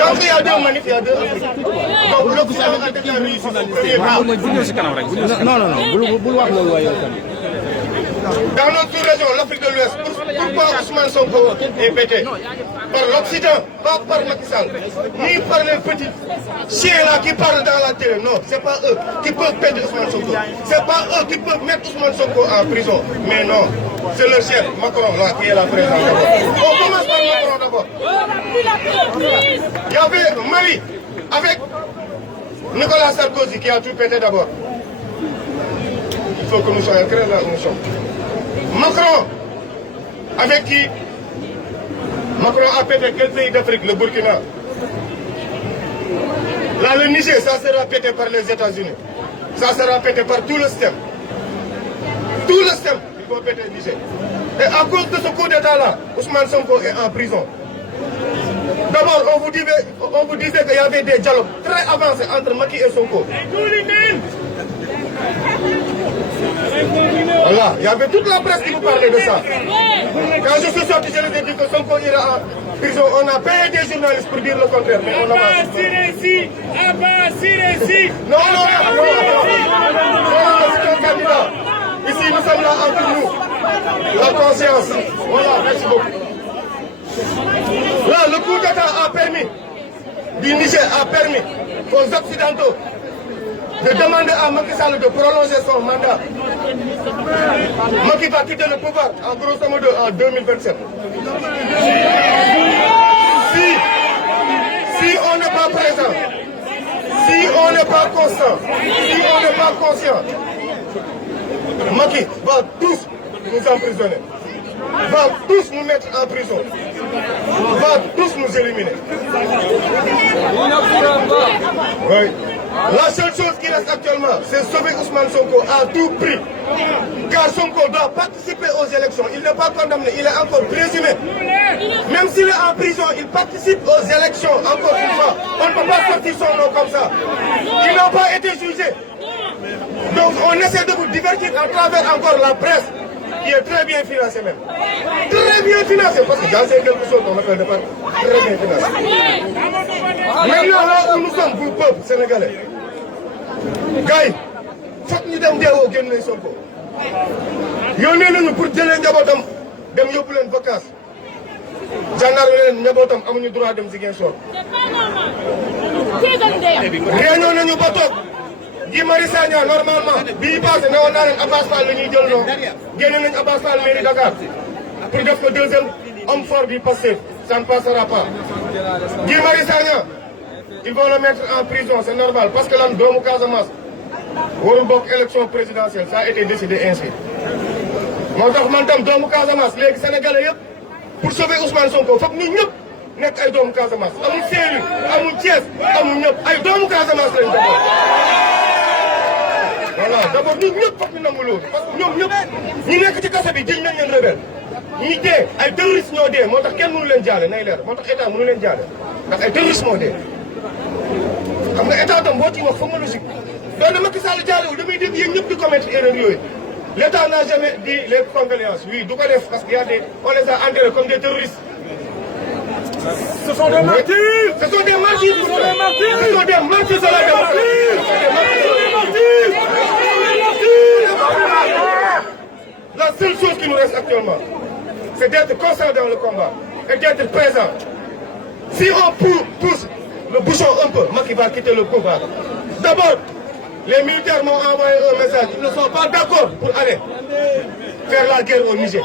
Quand il y a deux manifs, il y a deux Afriques. Donc l'Occident a déjà réussi son premier pas. Dans notre région, l'Afrique de l'Ouest, pourquoi Ousmane Sonko est pété? Par l'Occident, pas par Macky Sall, ni par les petits chiens là qui parlent dans la télé. Non, c'est pas eux qui peuvent péter Ousmane Sonko. C'est pas eux qui peuvent mettre Ousmane Sonko en prison. Mais non, c'est le chef Macron là qui est la présidente d'abord. On commence par Macron d'abord. Il y avait Mali avec Nicolas Sarkozy qui a tout pété d'abord. Il faut que nous soyons clairs là où nous sommes. Macron, avec qui Macron a pété quel pays d'Afrique? Le Burkina. Là, le Niger, ça sera pété par les États-Unis. Ça sera pété par tout le système. Tout le système, il faut péter le Niger. Et à cause de ce coup d'État-là, Ousmane Sonko est en prison. D'abord, on vous disait qu'il y avait des dialogues très avancés entre Macky et Sonko. Voilà, il y avait toute la presse qui vous parlait de ça. Quand je suis sorti, je les ai dit que Sonko ira en prison. On a payé des journalistes pour dire le contraire, mais on n'a pas su. Non, c'est un candidat. Ici, nous sommes là entre nous. La conscience. Voilà, merci beaucoup. Là, le coup d'État a permis, du Niger a permis aux Occidentaux de demander à Macky Sall de prolonger son mandat. Macky va quitter le pouvoir en grosso modo en 2027. Si on n'est pas présent, si on n'est pas constant, si on n'est pas conscient, Macky va tous nous emprisonner, va tous nous mettre en prison. va tous nous éliminer. Oui. La seule chose qui reste actuellement, c'est sauver Ousmane Sonko à tout prix. Car Sonko doit participer aux élections. Il n'est pas condamné, il est encore présumé. Même s'il est en prison, il participe aux élections, encore une fois. On ne peut pas sortir son nom comme ça. Ils n'ont pas été jugés. Donc on essaie de vous divertir à travers encore la presse, qui est très bien financée même. Très bien financée, parce que dans ces quelque chose qu'on appelle de part, très bien financée. Maintenant là où nous sommes, vous, peuple sénégalais, gars yi, foog ñu dem deewoo génn nañ Sonko. Yónnee nañu pour jëlee njabootam dem yóbbu leen vacances. Gendarme leen njabootam amuñu droit dem Ziguinchor. Réunion nañu ba toog. Guy Marius Sagna normalement bii passé ne woon naa leen Abass Fall la ñuy jël noonu génne nañu Abass Fall mairie Dakar pour def ko deuxième homme fort du Pastef, ça ne passera pas. Guy Marius Sagna ils vont le mettre en prison, c'est normal parce que lan doomu Casamance warul bokk élection présidentielle, ça a été décidé ainsi. moo tax man tam doomu Casamance léegi sénégalais yëpp pour sauver Ousmane Sonko foog ñu ñëpp nekk ay doomu Casamance amul Saint-Louis amul Thiès amul ñëpp ay doomu Casamance lañ d'abord. Voilà d'abord ñun ñëpp foog ñu nangu loolu parce que ñoom ñëpp ñi nekk ci kaso bi jël nañ leen rebelle ñi dee ay terroristes ñoo dee moo tax kenn mënu leen jaale nay leer moo tax état mënu leen jaale ndax ay terroristes moo dee. xam nga état tam boo ci wax foog nga logique doon na Macky Sall jaalewul damay dégg yéen ñëpp di commettre erreur yooyu l'état n'a jamais dit les condoléances oui du ko def parce que y a des on les a enterrés comme des terroristes. Ce sont des martyrs. Ce sont des martyrs. Ce sont des martyrs. Ce sont des martyrs de la démocratie. La seule chose qui nous reste actuellement, c'est d'être constant dans le combat et d'être présent. Si on pousse le bouchon un peu, Macky va quitter le pouvoir. D'abord, les militaires m'ont envoyé un message. Ils ne sont pas d'accord pour aller faire la guerre au Niger.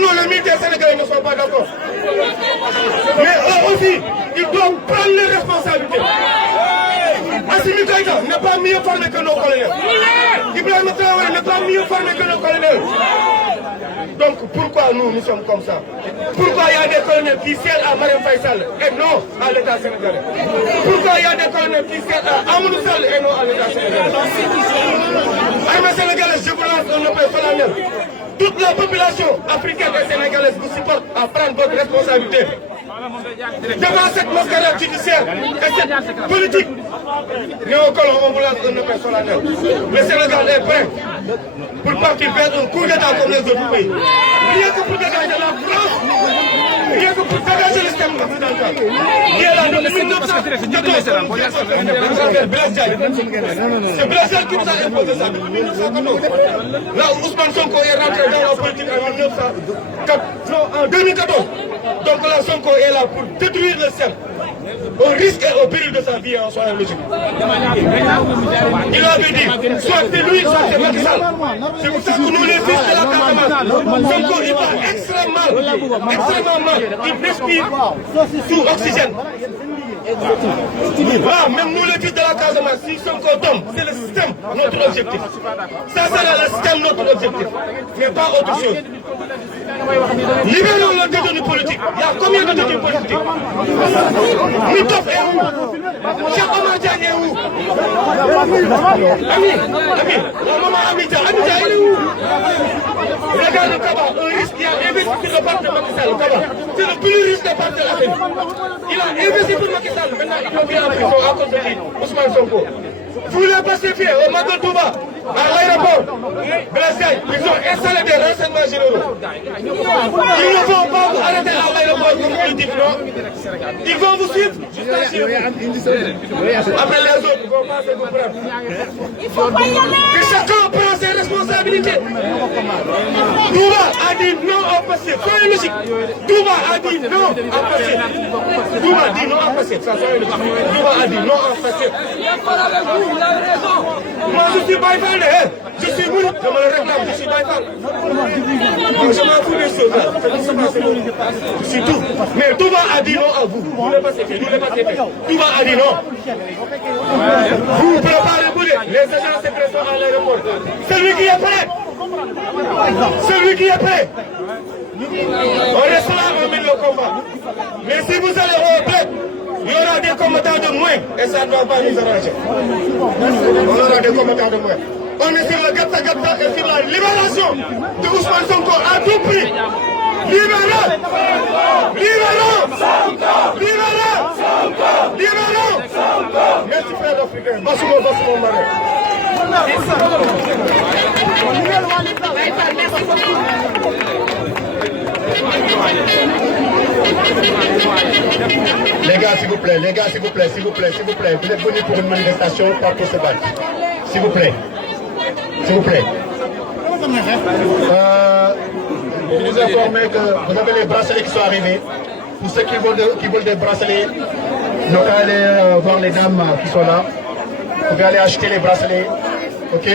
Non, les militaires sénégalais ne sont pas d'accord. Mais eux aussi, ils doivent prendre les responsabilités. Assimi Goïta n'est pas mieux formé que nos colonels. Ibrahima Traoré n'est pas mieux formé que nos colonels. Donc pourquoi nous sommes comme ça? Pourquoi il y a des colonels qui servent à Marième Faye Sall et non à l'État sénégalais? Pourquoi il y a des colonels qui servent à Amadou Sall et non à l'État sénégalais? Armée sénégalaise, je vous lance un appel solennel. Toute la population africaine et sénégalaise vous supporte à prendre votre responsabilité. Devant cette mascarade judiciaire et cette politique néocolon, on vous lance un appel solennel. Le Sénégal est prêt pour partir vers un coup d'État comme les autres pays. Rien que pour dégager la France, rien que pour dégager le système occidental. Qui est là depuis 1914. C'est Blaise Diagne qui nous a imposé ça depuis 1914. Là où Ousmane Sonko est rentré dans la politique en 2014. Donc là, Sonko est là pour détruire le système. Au risque et au péril de sa vie en soyant logique. Il avait dit, soit c'est lui, soit c'est Macky Sall. C'est pour ça que nous, les fils de la Casamance, Sonko, il va extrêmement mal. Il respire sous oxygène. Voilà, même nous, les fils de la Casamance, si Sonko tombe, c'est le système notre objectif. Ça, c'est le système notre objectif, mais pas autre chose. Libérons le détenu politique. Il y a combien de détenus politiques? Mitov est où? Cheikh Omar Diagne est où? Ami, la maman Amita il est où? Regarde le Kaba, un risque qui a investi sur le parti de Macky Sall. Le Kaba, c'est le plus riche des partis de l'Afrique. Il a investi pour Macky Sall. Maintenant, il doit bien en prison à cause de lui, Ousmane Sonko. Vous les pacifiez au Magal Touba, à l'aéroport, Blaise Diagne, ils ont installé des renseignements généraux. Ils ne vont pas vous arrêter à l'aéroport comme vous le dites, non? Ils vont vous suivre jusqu'à chez vous. Après les autres, ils vont passer vos preuves. Il faut pas y aller. Que chacun prend ses responsabilités. Touba a dit non au passé. Soyez logique. Touba a dit non au passé. Touba dit non au passé. Ça, soyez logique. Touba a dit non au passé. Moi, je suis Baïfal, je suis moulu, je me le réclame, je suis Baïfal. Je m'en fous des choses là. Je suis tout. Mais Touba a dit non à vous. Vous ne l'avez pas fait. Touba a dit non. Vous préparez-vous, les agents secrets sont à l'aéroport. Celui qui est prêt. Celui qui est prêt. On reste là combat. Mais si vous allez au bled, il y aura des combattants de moins et ça ne doit pas nous arranger. On aura des combattants de moins. On est sur le Gatsa Gatsa et sur la libération de Ousmane Sonko à tout prix. Libérons! Libérons! Libérons! Libérons! Merci frère africain. Bassumo Marais. Les gars, s'il vous plaît, les gars, s'il vous plaît, s'il vous plaît, s'il vous plaît. Vous êtes venus pour une manifestation, pas pour se battre. S'il vous plaît. S'il vous plaît. Vous vous informez que vous avez les bracelets qui sont arrivés. Pour ceux qui veulent des bracelets, vous pouvez aller voir les dames qui sont là. Vous pouvez aller acheter les bracelets. Ok?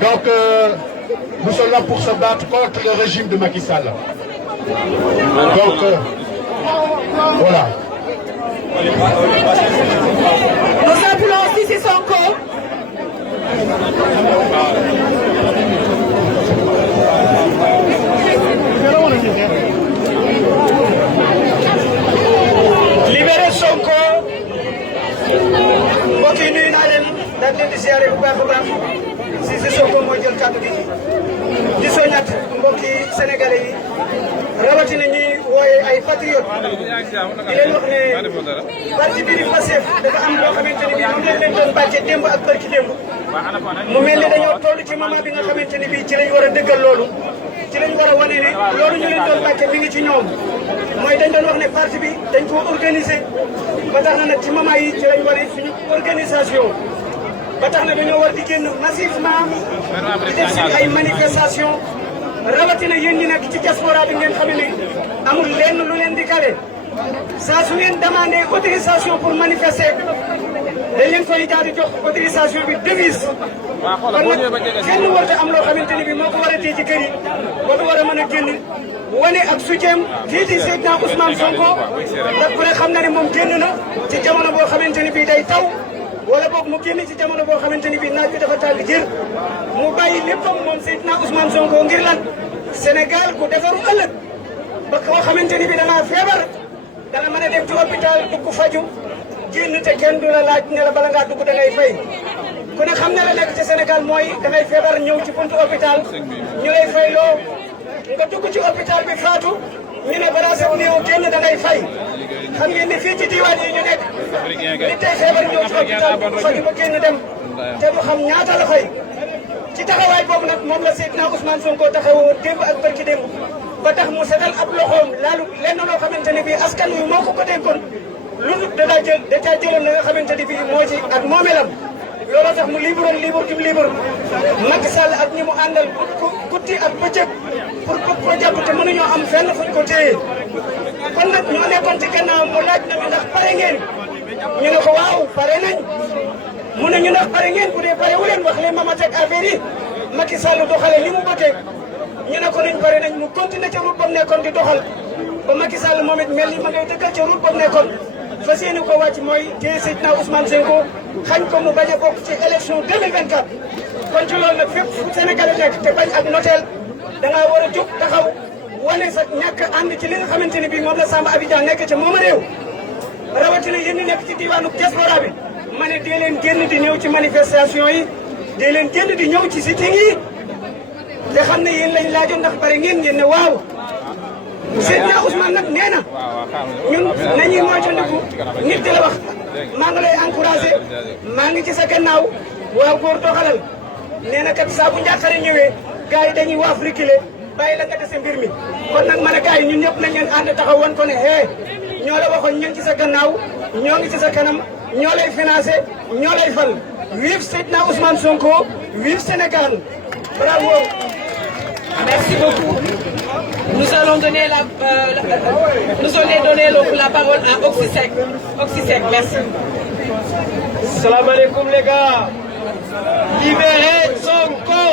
Donc, nous sommes là pour se battre contre le régime de Macky Sall. Donc, voilà. Nous appelons aussi Sonko. Libérez Sonko. mbokk yi nuyu naa leen daal leen di ziare bu baax a baax si Sonko mooy jël kàddu gi di soññat mbokki sénégalais yi rawatina ñuy wooye ay patriote di leen wax ne parti bi di Pastef dafa am loo xamante ni bii moom lañ leen doon bàccee démb ak barki démb mu mel ni dañoo toll ci moment bi nga xamante ni bii ci lañ war a dëggal loolu ci lañ war a wane ne loolu ñu leen doon bàccee mi ngi ci ñoom mooy dañ doon wax ne parti bi dañ ko organiser ba tax na nag ci moment yi ci lañ wane suñu organisation ba tax na dañoo war di génn massivement di def seen ay manifestation rawatina yéen ñi nekk ci diaspora bi ngeen xam ne amul lenn lu leen di kale saa su ngeen demandé autorisation pour manifester dañ leen koy daal di jox autorisation bi devise kon nag kenn warut a am loo xamante ni bi moo ko war a téye ci kër yi boo ko war a mën a génn wane ak soutien kii di Seydina Ousmane Sonko ndax ku ne xam na ne moom génn na ci jamono boo xamante ni bii day taw wala boog mu génn ci jamono boo xamante ni bii naaj bi dafa tàng jër mu bàyyi léppam moom Seydina Ousmane Sonko ngir lan Sénégal ku defaru ëllëg ba koo xamante ni bii dangaa feebar dana mën a dem ci hôpital dugg faju génn te kenn du la laaj ne la bala ngaa dugg da ngay fay ku ne xam ne la nekk ci Sénégal mooy da ngay feebar ñëw ci buntu hôpital ñu lay fay loo nga dugg ci hôpital bi faatu ñu ne balaa sa néew génn da ngay fay xam ngeen ni fii ci diwaan yi ñu nekk nit tey feebar ñëw ci hôpital bu faju ba génn dem te du xam ñaata la fay ci taxawaay boobu nag moom la Seydina Ousmane Sonko taxawoo démb ak barki démb ba tax mu setal ab loxoom laalu lenn loo xamante ne bii askan wi moo ko dénkoon lu dul da caa jëloon la nga xamante ne bii moo ci ak moomeelam looloo tax mu libre gi mu libre Macky Sall ak ñi mu àndal guddi ak bëccëg pour bëgg ko jàpp te mënuñoo am fenn fuñ ko téye kon nag ñoo nekkoon ci gannaaw mu laaj na mi ndax pare ngeen ñu ne ko waaw pare nañ mu ne ñu ndax pare ngeen bu dee pare wu leen wax leen ma ma teg affaire yi Macky Sall doxale li mu bëggee ñu ne ko nañ pare nañ mu continuer ca route ba mu nekkoon di doxal ba Macky Sall moom it mel ni ma ngay dëggal ca route ba mu nekkoon fas yéene ko wàcc mooy téye Seydina Ousmane Sonko xañ ko mu bañ a bokk ci élection 2024 kon ci loolu nag fépp fu Sénégalais nekk te bañ ak noteel da ngaa war a jóg taxaw wane sa ñàkk ànd ci li nga xamante ne bii moom la Samba Abidjan nekk ca moom a réew rawatina yéen ñi nekk ci diwaanu diaspora bi ma ne dee leen génn di ñëw ci manifestation yi dee leen génn di ñëw ci sitting yi te xam ne yéen lañ laajoon ndax pare ngeen ne waaw Seydina Ousmane nag nee na ñun nañuy moytandiku nit di la wax maa ngi lay encouragé maa ngi ci sa gannaaw waaw góor doxalal nee na kat saa bu njàqare ñëwee gars yi dañuy waaf reculer bàyyi la nga dese mbir mi kon nag ma ne gars yi ñun ñëpp nañ leen ànd taxaw woon ko ne hee ñoo la waxoon ñu ngi ci sa gannaaw ñoo ngi ci sa kanam ñoo lay financé ñoo lay fal vive Seydina Ousmane Sonko vive Sénégal bravo. Merci beaucoup. Nous allons donner la parole à Oxysec. Oxysec, merci. Salam alaikum les gars. Libérez Sonko.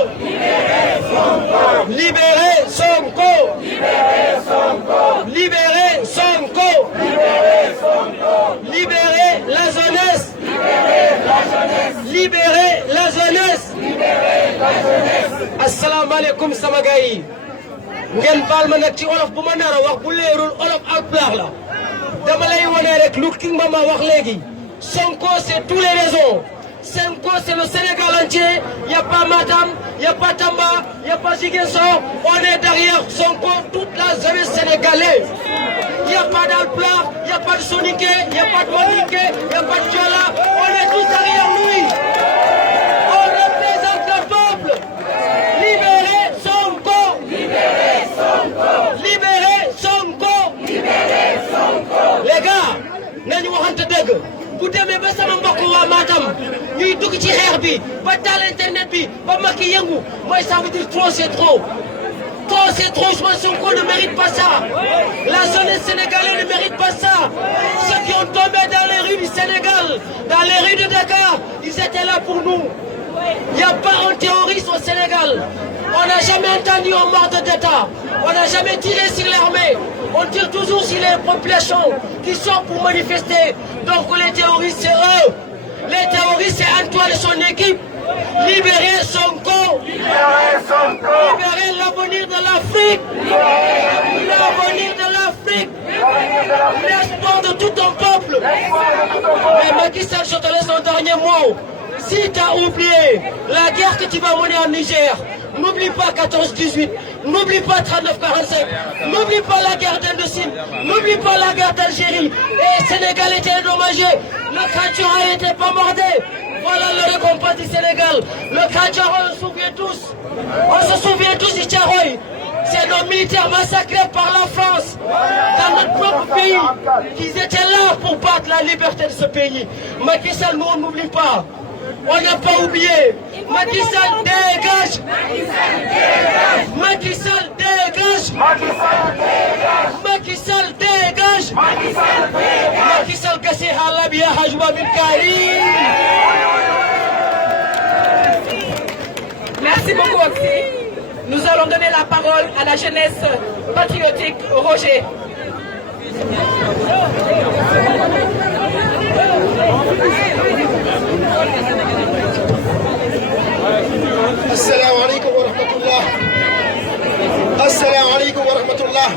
Libérez Sonko. Libérez Sonko. Libérez Sonko. Libérez Sonko. Libérez la jeunesse. Libérez la jeunesse. Libérez la jeunesse. Assalamu alaikum sama gars yi. ngeen baal ma nag ci olof bu ma nar a wax bu leerul olof alpulaar la dama lay wone rek lu King Mama wax léegi Sonko c'est tous les raisons Sonko c'est le Sénégal entier y a pas Matam y a pas Tamba y a pas Ziguinchor on est derrière Sonko toute la jeunesse sénégalaise y a pas d'alpulaar y a pas de soninké y a pas de mandinké y a pas de Joola on est tous derrière lui on représente le peuple libérez Sonko libérez Sonko libérez Sonko libérez Sonko les gars nañu waxante dëgg bu demee ba sama mbokk waa Matam ñuy dugg ci xeex bi ba taal internet bi ba Macky yëngu mooy ça veut dire trop c'est trop c'est trop Ousmane Sonko ne mérite pas ça la jeunesse sénégalaise ne mérite pas ça ceux qui ont tombé dans les rues du Sénégal dans les rues de Dakar ils étaient là pour nous il n'y a pas un terroriste au Sénégal on n'a jamais entendu un mort d'État on n'a jamais tiré sur l'armée on tire toujours sur les populations qui sont pour manifester donc les terroristes c'est eux les terroristes c'est Antoine et son équipe libérez Sonko libérez Sonko libérez l'avenir de l'Afrique l'avenir de l'Afrique l'espoir de tout un peuple mais Macky Sall je te laisse un dernier mot si tu as oublié la guerre que tu vas mener en Niger n'oublie pas 14-18 n'oublie pas 39-45 n'oublie pas la guerre d'Indochine n'oublie pas la guerre d'Algérie et Sénégal était endommagé le Kandjoura n'était pas mordé voilà le récompense du Sénégal le Kandjoura on se souvient tous du Thiaroye c'est nos militaires massacrés par la France dans notre propre pays qu'ils étaient là pour battre la liberté de ce pays Macky Sall nous on n'oublie pas on n'a pas oublié Macky Sall dégage Macky Sall dégage Macky Sall dégage Macky Sall kassi halab ya hajma bil karim. Merci beaucoup Oxy. Nous allons donner la parole à la jeunesse patriotique Roger. Assalamu alaikum wa rahmatullah. Assalamu alaikum wa rahmatullah.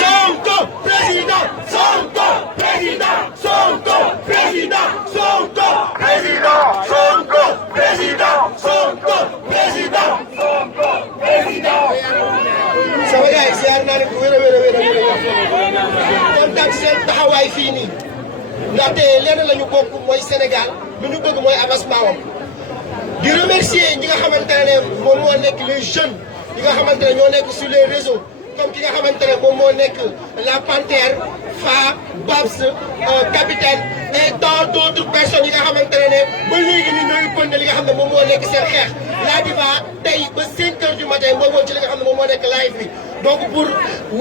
Sonko président, Sonko président, Sonko président, Sonko président, Sonko président, Sonko président, Sonko président. sama gars yi ziar naa leen ko wér a kontaan seen taxawaay fii nii ndaxte lenn la ñu bokk mooy Sénégal lu ñu bëgg mooy avancement wam di remercier ñi nga xamante ne moom moo nekk les jeunes yi nga xamante ne ñoo nekk sur les réseaux comme ki nga xamante ne moom moo nekk la Panthère Fa Babs Capitaine et tant d'autres personnes yi nga xamante ne ba léegi nii ñooy pënd li nga xam ne moom moo nekk seen xeex la diva tey ba 5 heures du matin moom moo ci li nga xam ne moom moo nekk live bi donc pour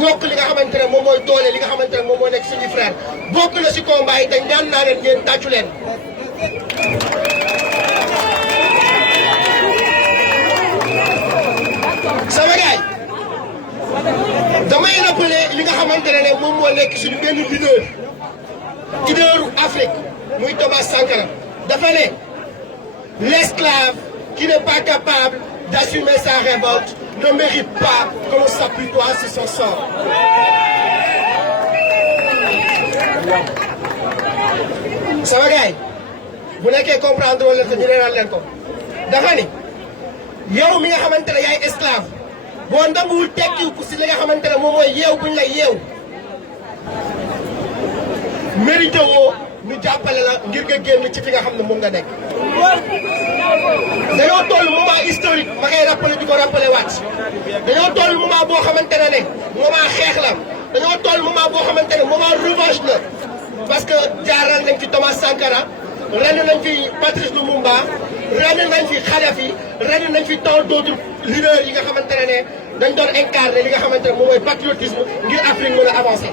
wokk li nga xamante ne moom mooy doole li nga xamante ne moom moo nekk suñu frère bokk na si combat yi te ñaan naa leen ngeen tàccu leen. sama gaay damay rappeler li nga xamante ne moom moo nekk suñu benn leaderu Afrique muy Thomas Sankara dafa ne l'esclave qui n'est pas capable d'assumer sa révolte ne mérite pas que l'on s'apitoie sur son sort. sama gaay bu nekkee comprendre wala leen ko ñu reeral leen ko dafa ni yow mi nga xamante ne yaay esclave boo nanguwul tekkiw ku si li nga xamante ne moom mooy yeew buñ lay yeew mérité woo ñu jàppale la ngir nga génn ci fi nga xam ne moom nga nekk. dañoo toll moment historique ma koy rappelé di ko rappelé waat dañoo toll moment boo xamante ne moment xeex la dañoo toll moment boo xamante ne moment revanche la parce que jaaral nañ fi Thomas Sankara ren nañ fi Patrice Lumumba ren nañ fi Kadhafi ren nañ fi tant d'autres leaders yi nga xamante ne dañ doon incarner li nga xamante ne moom mooy patriotisme ngir Afrique mën a avancer.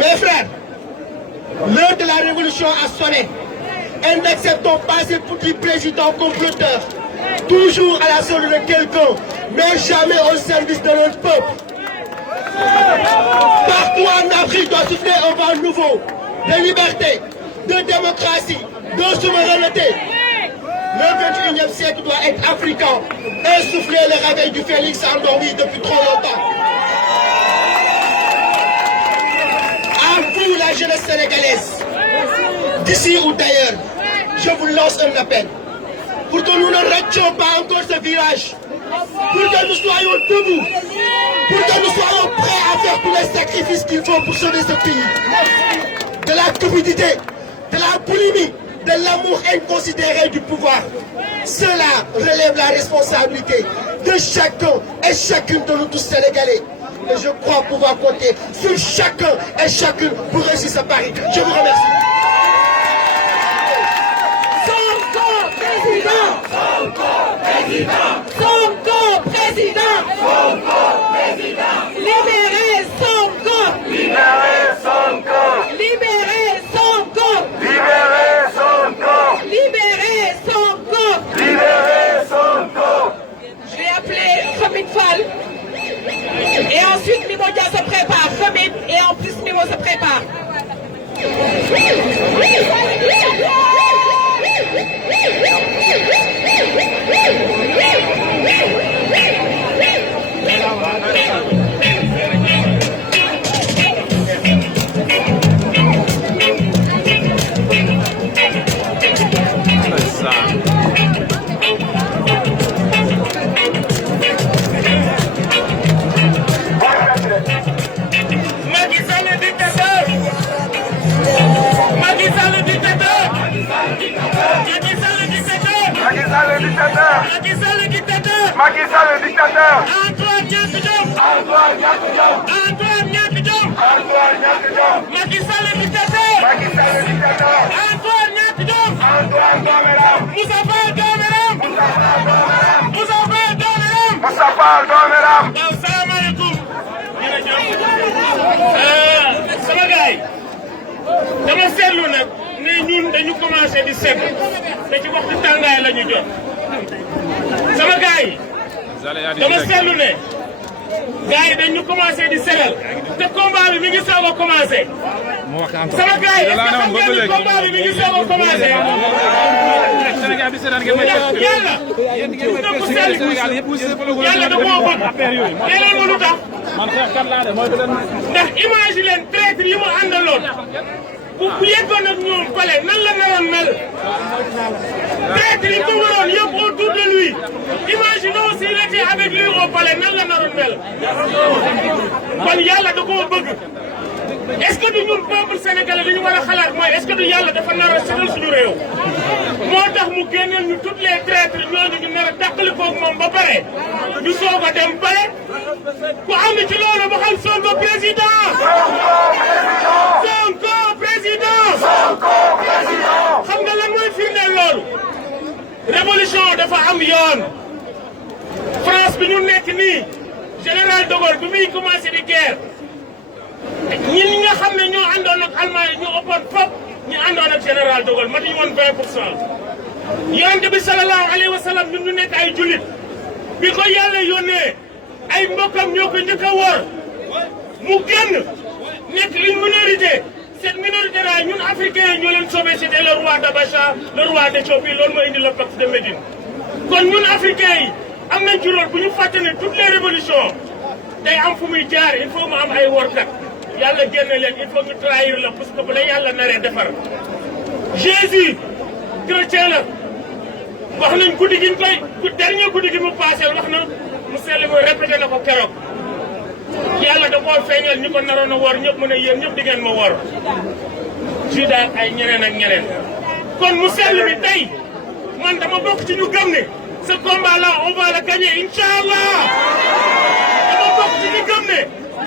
Mes frères, l'heure de la révolution a sonné. Et n'acceptons pas ces petits présidents comploteurs, toujours à la solde de quelqu'un, mais jamais au service de notre peuple. Partout en Afrique doit souffler un vent nouveau de liberté, de démocratie, de souveraineté. Le 21e siècle doit être africain. Insuffler le réveil du Félix endormi depuis trop longtemps. À vous, la jeunesse sénégalaise, d'ici ou d'ailleurs, je vous lance un appel. Pour que nous ne rations pas encore ce virage. Pour que nous soyons debout. Pour que nous soyons prêts à faire tous les sacrifices qu'il faut pour sauver ce pays. De la cupidité, de la boulimie, de l'amour inconsidéré du pouvoir. Cela relève la responsabilité de chacun et chacune de nous tous Sénégalais. Et je crois pouvoir compter sur chacun et chacune pour réussir ce pari. Je vous remercie. Sonko président! Sonko président! Sonko président! Sonko président! Libérez Sonko! Libérez Sonko! Libérez Sonko! Libérez Sonko! Libérez Sonko! Libérez Sonko! Je vais appeler Khamid Fall. Et ensuite Mimo Dia se prépare. Khamid et en plus Mimo se prépare. Macky Sall le dictateur. Antoine Niack Diop. Antoine Niack Diop. Antoine Niack Diop. Antoine Niack Diop. Macky Sall le dictateur. Macky Sall le dictateur. Antoine Niack Diop. Antoine Domeram. Moussa Fall Domeram. Moussa Fall Domeram. Moussa Fall Domeram. waaw salaamaaleykum. sama gars yi dama seetlu nag ne ñun dañu commencé di sedd te ci waxtu tàngaay la ñu jot sama gars yi dama seetlu ne gars yi dañu commencé di seddal te combat bi mi ngi soog a commencé sama gars yi est-ce que xam ngeen ni combat bi mi ngi soog a commencé yàlla da koo bëgg nee leen ma lu tax ndax imagine leen traître yi mu àndaloon bu yeggoon ak ñoom pale nan la naroon mel traître yi ko waroon yëpp autour de lui imaginons s'il était avec lui au palais nan la naroon mel kon yàlla da koo bëgg est-ce que du ñun peuple sénégalais li ñu war a xalaat mooy est-ce que du yàlla dafa nar a setal suñu réew moo tax mu génneel ñu toutes les traîtres ñooñu ñu nar a dàqali koog moom ba pare ñu soog a dem pale ku am ci loolu ba xam Sonko président Sonko président Sonko président. xam nga lan mooy firndeel loolu révolution dafa am yoon France bi ñu nekk nii général de Gaulle bi muy commencé di guerre ñi nga xam ne ñoo àndoon ak Allemagne ñu ëppoon fop ñu àndoon ak général de Gaulle matuñu woon 20%. yonent bi sallallahu alayhi wa sallam ñun ñu nekk ay jullit bi ko yàlla yónnee ay mbokkam ñoo ko njëkk a wor mu génn nekk une minorité cette minorité là ñun africains yi ñoo leen sauvé c'était le roi d'Abacha le roi d'Éthiopie loolu moo indi le pacte de Médine kon ñun africains yi am nañ ci rôle bu ñu fàtte ne toutes les révolutions day am fu muy jaar il faut mu am ay workat yàlla génne leen il faut ñu trahir la parce que bu la yàlla naree defar Jésus chrétien la wax nañ guddi gi ñu koy dernier guddi gi mu passé wax na mu sell mooy répété na ko keroog yàlla da koo feeñal ñi ko naroon a wor ñëpp mu ne yéen ñëpp di ngeen ma wor Judas ay ñeneen ak ñeneen kon mu sell bi tey man dama bokk ci ñu gëm ne ce combat là on va le gagner inchallah dama bokk ci ñu gëm ne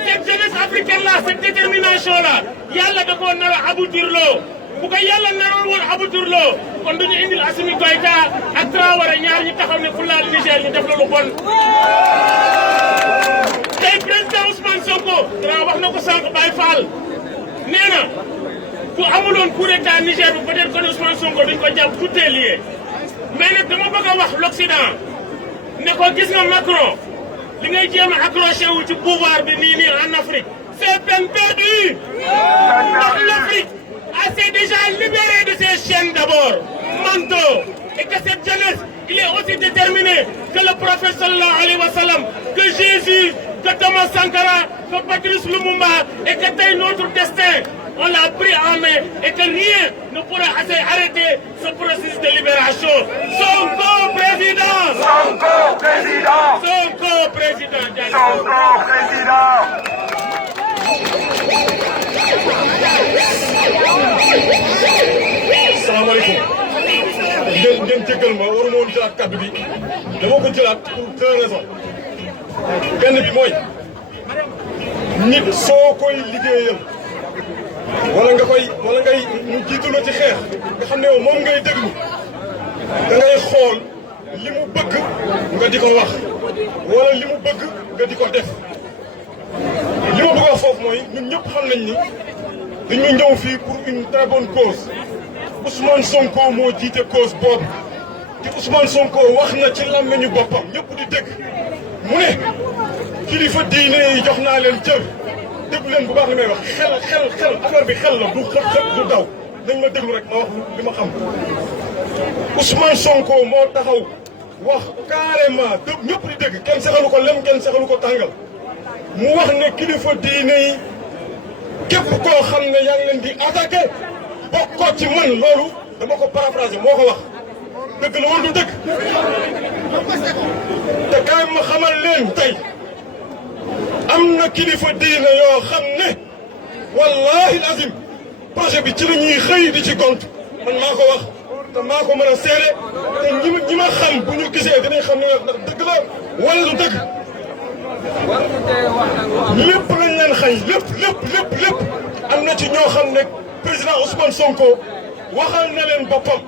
cette jeunesse africaine là cette détermination là yàlla da koo nar a aboutir loo bu ko yàlla naroon woon aboutir loo kon duñu indil Assimi Goïta ak Traoré ñaar ñi taxaw ne fu laal Niger ñu def la lu bon tey président Ousmane Sonko dara wax na ko sànq Baye Fall nee na bu amuloon coup d'état Niger bi peut-être que Ousmane Sonko duñ ko jàpp tout est lié mais nag dama bëgg a wax l'Occident ne ko gis nga Macron li ngay jéem a accroché wu ci pouvoir bi nii en Afrique c'est peine perdue ndax l'Afrique s'est déjà libérée de ses chaînes d'abord manteau et que cette jeunesse, il est aussi déterminé que le prophète sallallahu alayhi wa sallam, que Jésus, que Thomas Sankara, que Patrice Lumumba et que tel notre destin, on l'a pris en main et que rien ne pourra arrêter ce processus de libération. Sonko président! Sonko président! Sonko président! Sonko président! salaamaaleykum ngeen jéggal ma waruma woon jëlaat kàddu bi dama ko jëlaat pour deux raisons benn bi mooy nit soo koy liggéeyal wala ngay ñu jiitu la ci xeex nga xam ne yow moom ngay déglu da ngay xool li mu bëgg nga di ko wax wala li mu bëgg nga di ko def li ma bëgg a foofu mooy ñun ñëpp xam nañ ni dañu ñëw fii pour une très bonne cause Ousmane Sonko moo jiite cause boobu te Ousmane Sonko wax na ci làmmiñu boppam ñëpp di dégg mu ne kilifa diine yi jox naa leen cër déglu leen bu baax li may wax xel affaire bi xel la du xëpp du daw nañ ma déglu rek ma wax li ma xam Ousmane Sonko moo taxaw wax carrément dëgg ñëpp di dégg kenn sexalu ko lem kenn sexalu ko tàngal mu wax ne kilifa diine yi képp koo xam ne yaa ngi leen di attaqué bokkoo ci man loolu dama ko paraphrasé moo ko wax dëgg la wala du dëgg te kaay ma xamal leen tey am na kilifa diine yoo xam ne wallahi azim projet bi ci la ñuy xëy di ci gont man maa ko wax te maa ko mën a seede te ñi ma xam bu ñu gisee dinañ xam ne ndax dëgg la wala du dëgg lépp lañ leen xañ lépp am na ci ñoo xam ne président Ousmane Sonko waxal na leen boppam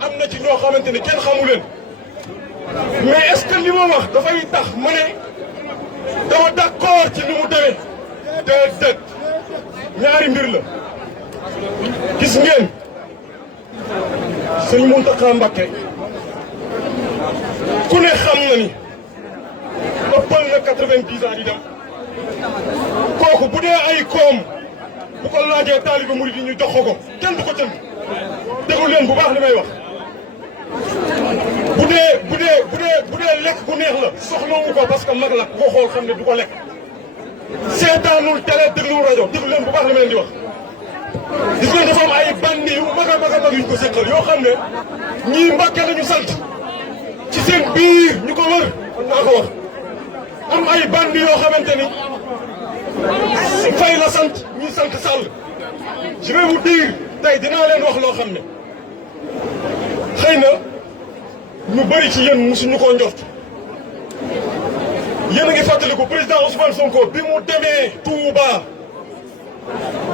am na ci ñoo xamante ni kenn xamu leen mais est-ce que li ma wax dafay tax ma ne dama d'accord ci ni mu demee déedéet ñaari mbir la gis ngeen sëñ Mountakha Mbacké ku ne xam na ni ëppal na 90 ans di dem kooku bu dee ay koom bu ko laajee taalibe murid yi ñu jox ko kenn du ko jënd déglu leen bu baax li may wax bu dee lekk gu neex la soxlawu ko parce que mag la ko xool xam ne du ko lekk seetaanul télé dégluwul rajo déglu leen bu baax li ma leen di wax gis ngeen dafa am ay bandi yu mag a mag yuñ ko seqal yoo xam ne ñii Mbàkke lañu sant ci seen biir ñu ko wër naa ko wax am ay bandi yoo xamante ni Faye la sant ñi sant Sall je vais vous dire tey dinaa leen wax loo xam ne xëy na ñu bëri ci yéen mosuñu koo njort yéen a ngi fàttaliku président Ousmane Sonko bi mu demee Touba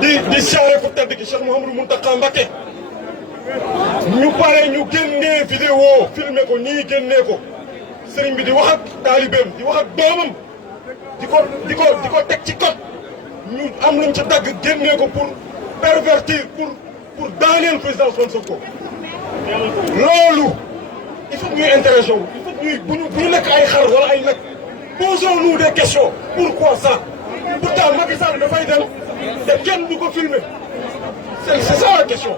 di siyaare ku tedd ki Cheikh Mouhamadou Mountakha Mbacké ñu pare ñu génnee vidéo filmé ko nii génnee ko sëriñ bi di wax ak taalibeem di wax ak doomam di ko teg ci code ñu am luñ ci dagg génnee ko pour pervertir pour daaneel président Ousmane Sonko loolu il faut que ñuy intéressé wu il faut que ñuy bu ñu nekk ay xar wala ay nag posons-nous des questions pourquoi ça pourtant Macky Sall dafay dem te kenn du ko filmer c'est ça la question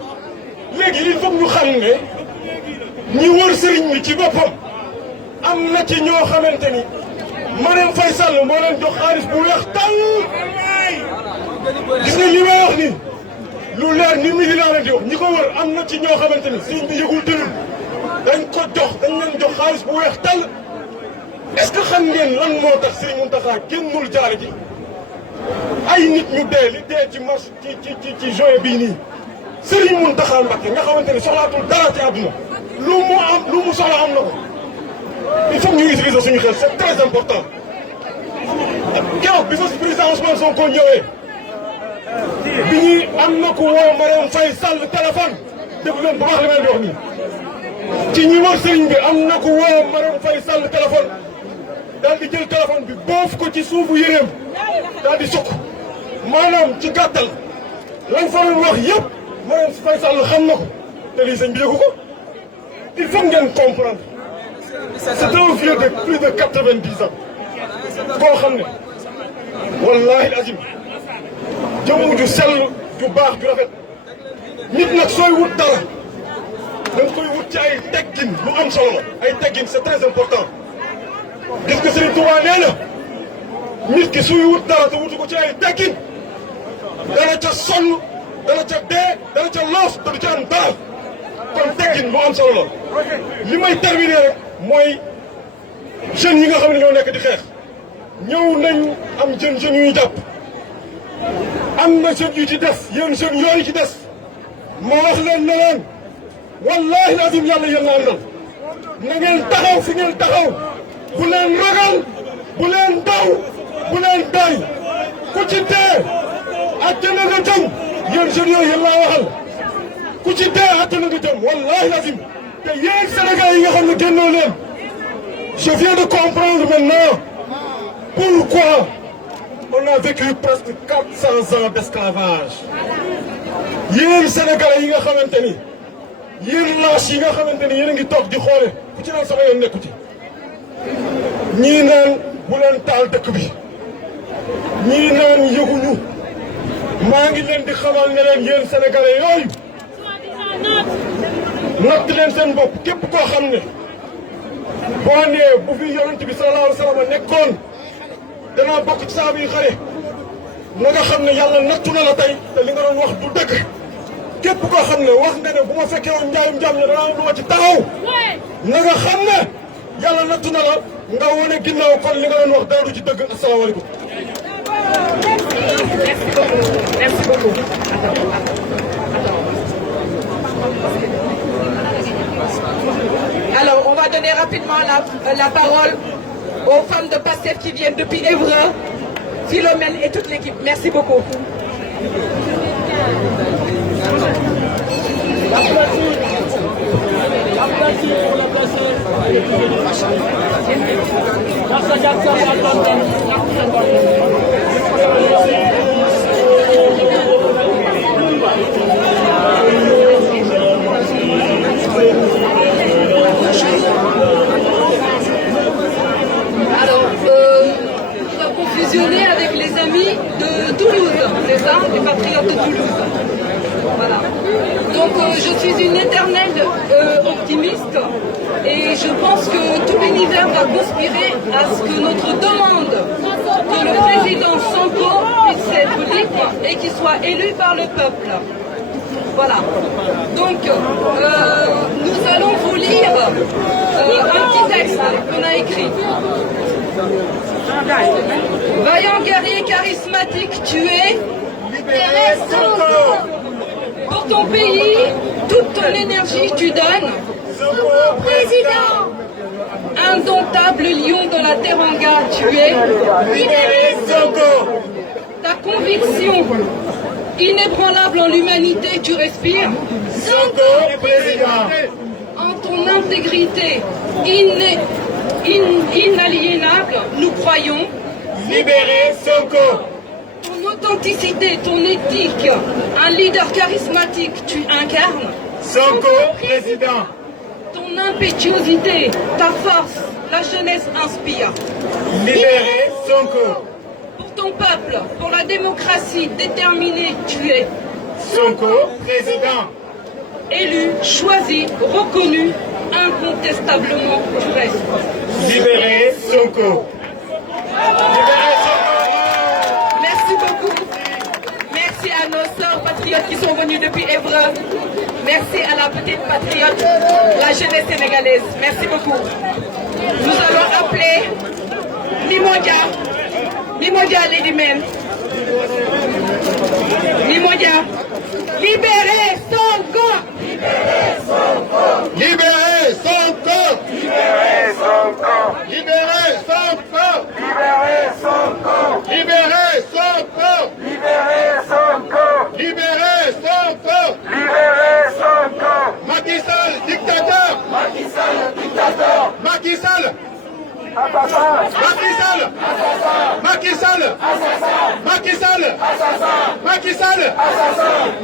léegi il faut que ñu xam ne ñi wër sëriñ bi ci boppam am na ci ñoo xamante ni Marième Faye Sall moo leen jox xaalis bu weex tàll gis nga li may wax ni lu leer ni mi laa leen di wax ñi ko wër am na ci ñoo xamante ni sëriñ bi yëgul tënul dañ leen jox xaalis bu weex tàll est-ce que xam ngeen lan moo tax Serigne Mountakha génnul jaare ji ay nit ñu dee li dee ci mars ci juin bii nii Serigne Mountakha Mbacké nga xamante ni soxlaatul dara ci àdduna lu mu soxla am na ko il faut que ñu utiliser suñu xel c'est très important keroog bi fa président Ousmane Sonko ñëwee bi ñuy am na ko woo Marième Faye Sall téléphone déglu leen bu baax li may di wax nii ci ñi wër Serigne bi am na ko woo Marième Faye Sall téléphone daal di jël téléphone bi boof ko ci suufu yéreem daal di sukk maanaam ci gàttal lañ fa doon wax yëpp Marième Faye Sall xam na ko te lii sëñ bi yëgu ko il faut ngeen comprendre c'est un vieux de plus de 90 ans koo xam ne wallahi azim jëmm ju sell ju baax ju rafet nit nag sooy wut dara da nga koy wut ci ay teggin lu am solo la ay teggin c'est très important gis nga Serigne Touba nee na nit ki suy wut dara te wutu ko ci ay teggin dana ca sonn dana ca dee dana ca loos te du ca am dara kon teggin lu am solo la li may terminer rek mooy jeunes yi nga xam ne ñoo nekk di xeex ñëw nañ am jeunes yu ñu jàpp am na jeunes yu ci des yéen jeunes yooyu ci des ma wax leen ne leen wallahi lazim yàlla yéen la àndal na ngeen taxaw fi ngeen taxaw bu leen ragal bu leen daw bu leen day ku ci dee àjjana nga jëm yéen jeunes yooyu yéen laa waxal ku ci dee àjjana nga jëm wallahi lazim te yéen Sénégal yi nga xam ne génnoo leen je viens de comprendre maintenant pourquoi on a vécu presque 400 ans d'esclavage yéen Sénégalais yi nga xamante ni yéen lâche yi nga xamante ni yéen a ngi toog di xoole ku ci naan sama yoon nekku ci ñii naan bu leen taal dëkk bi ñii naan yëguñu maa ngi leen di xamal ne leen yéen Sénégalais yooyu natt leen seen bopp képp koo xam ne boo nee bu fi yonent bi sallallahu alayhi wa sallam nekkoon danaa bokk ci saaba yu xare na nga xam ne yàlla nattu na la tey te li nga doon wax du dëgg képp koo xam ne wax nga ne bu ma fekkee woon njaayum jaam ne danaa am lu ma ci taxaw na nga xam ne yàlla nattu na la nga wane ginnaaw kon li nga doon wax dara du ci dëgg asalaamaaleykum. Merci beaucoup. Alors, on va donner rapidement la parole aux femmes de PASTEF qui viennent depuis Évreux, Philomène et toute l'équipe. Merci beaucoup. Nous avons fusionné avec les amis de Toulouse, c'est ça, les patriotes de Toulouse. Voilà. Donc je suis une éternelle optimiste et je pense que tout l'univers va conspirer à ce que notre demande que le président Sonko puisse être libre et qu'il soit élu par le peuple. Voilà. Donc, nous allons vous lire un petit texte qu'on a écrit. Vaillant guerrier charismatique, tu es libéré Sonko. Pour ton pays, toute ton énergie tu donnes. Sonko président. Indomptable lion de la Teranga, tu es libéré Sonko. Ta conviction inébranlable en l'humanité, tu respires. Sonko président. En ton intégrité inaliénable, nous croyons. Libéré Sonko. Ton authenticité, ton éthique, un leader charismatique, tu incarnes. Sonko président. Ton impétuosité, ta force, la jeunesse inspire. Libéré Sonko. Pour ton peuple, pour la démocratie déterminée, tu es. Sonko président. Élu, choisi, reconnu, incontestablement tu restes. Libéré Sonko. Libéré Sonko. Merci beaucoup. Merci à nos sœurs patriotes qui sont venues depuis Évreux. Merci à la petite patriote, la jeunesse sénégalaise. Merci beaucoup. Nous allons appeler Mimodia Lédimène. Mimodia. Libérez Sonko. Libérez Sonko. Libérez Sonko. Libérez Sonko. Libérez Sonko. Libérez Sonko. Libérez Sonko. Libérez Sonko. Libérez Sonko. Libérez Sonko. Macky Sall, dictateur. Macky Sall, dictateur. Macky Sall. Macky Sall. Macky Sall. Macky Sall. Macky Sall.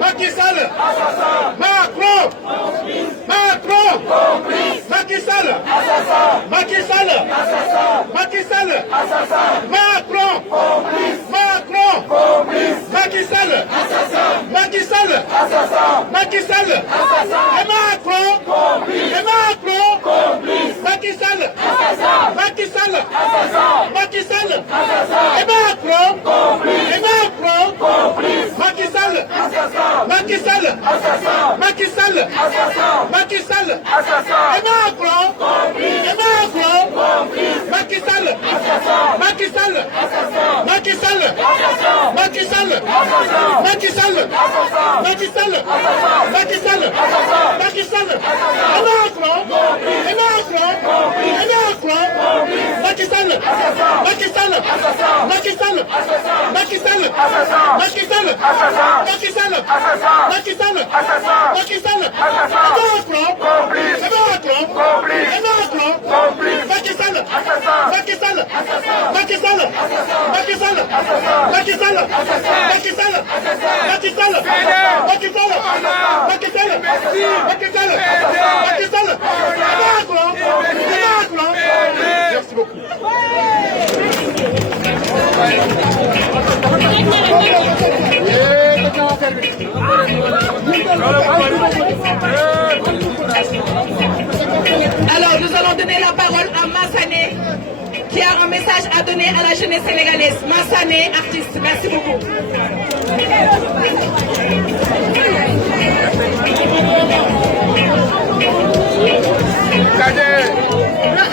Macky Sall. Macron. Macron. Macky Sall. Macky Sall. Macky Sall. Macron. Macron. Macky Sall. Macky Sall. Macky Sall. Et Macron. Macky Sall Macky Sall Macky Sall Macky Sall Macky Sall Macron Macky Sall Macky Sall Macky Sall Macky Sall Macky Sall Macky Sall Macky Sall Macky Sall Macron Macky Sall Macky Sall Macky Sall Macky Sall Macky Sall Macky Sall Macky Sall Macky Sall Macky Sall Macky Sall Macky Sall Macron merci beaucoup. Alors, nous allons donner la parole à Massané, qui a un message à donner à la jeunesse sénégalaise. Massané, artiste, merci beaucoup.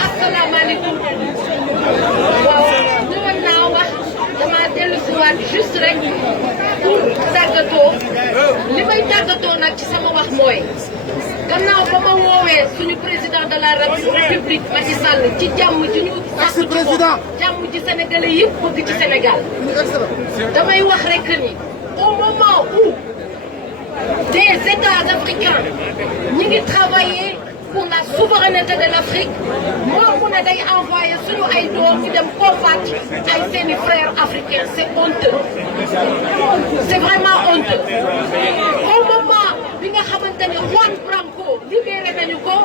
asalaamaaleykum waaw ñëwoon naa wax dama dellu si waat juste rek pour tàggatoo li may tàggatoo nag ci sama wax mooy gannaaw ba ma woowee suñu président de la république Macky Sall ci jàmm ji ñu sàkk ci moom jàmm ji sénégalais yëpp bëgg ci Sénégal damay wax rek ni au moment où des États africains ñi ngi travailler pour la souveraineté de l'Afrique moom mu ne day envoyé suñu ay doom ñu dem combattre ay seeni frères africains c'est honteux c'est vraiment honteux au moment bi nga xamante ne Juan Branco libéré nañu ko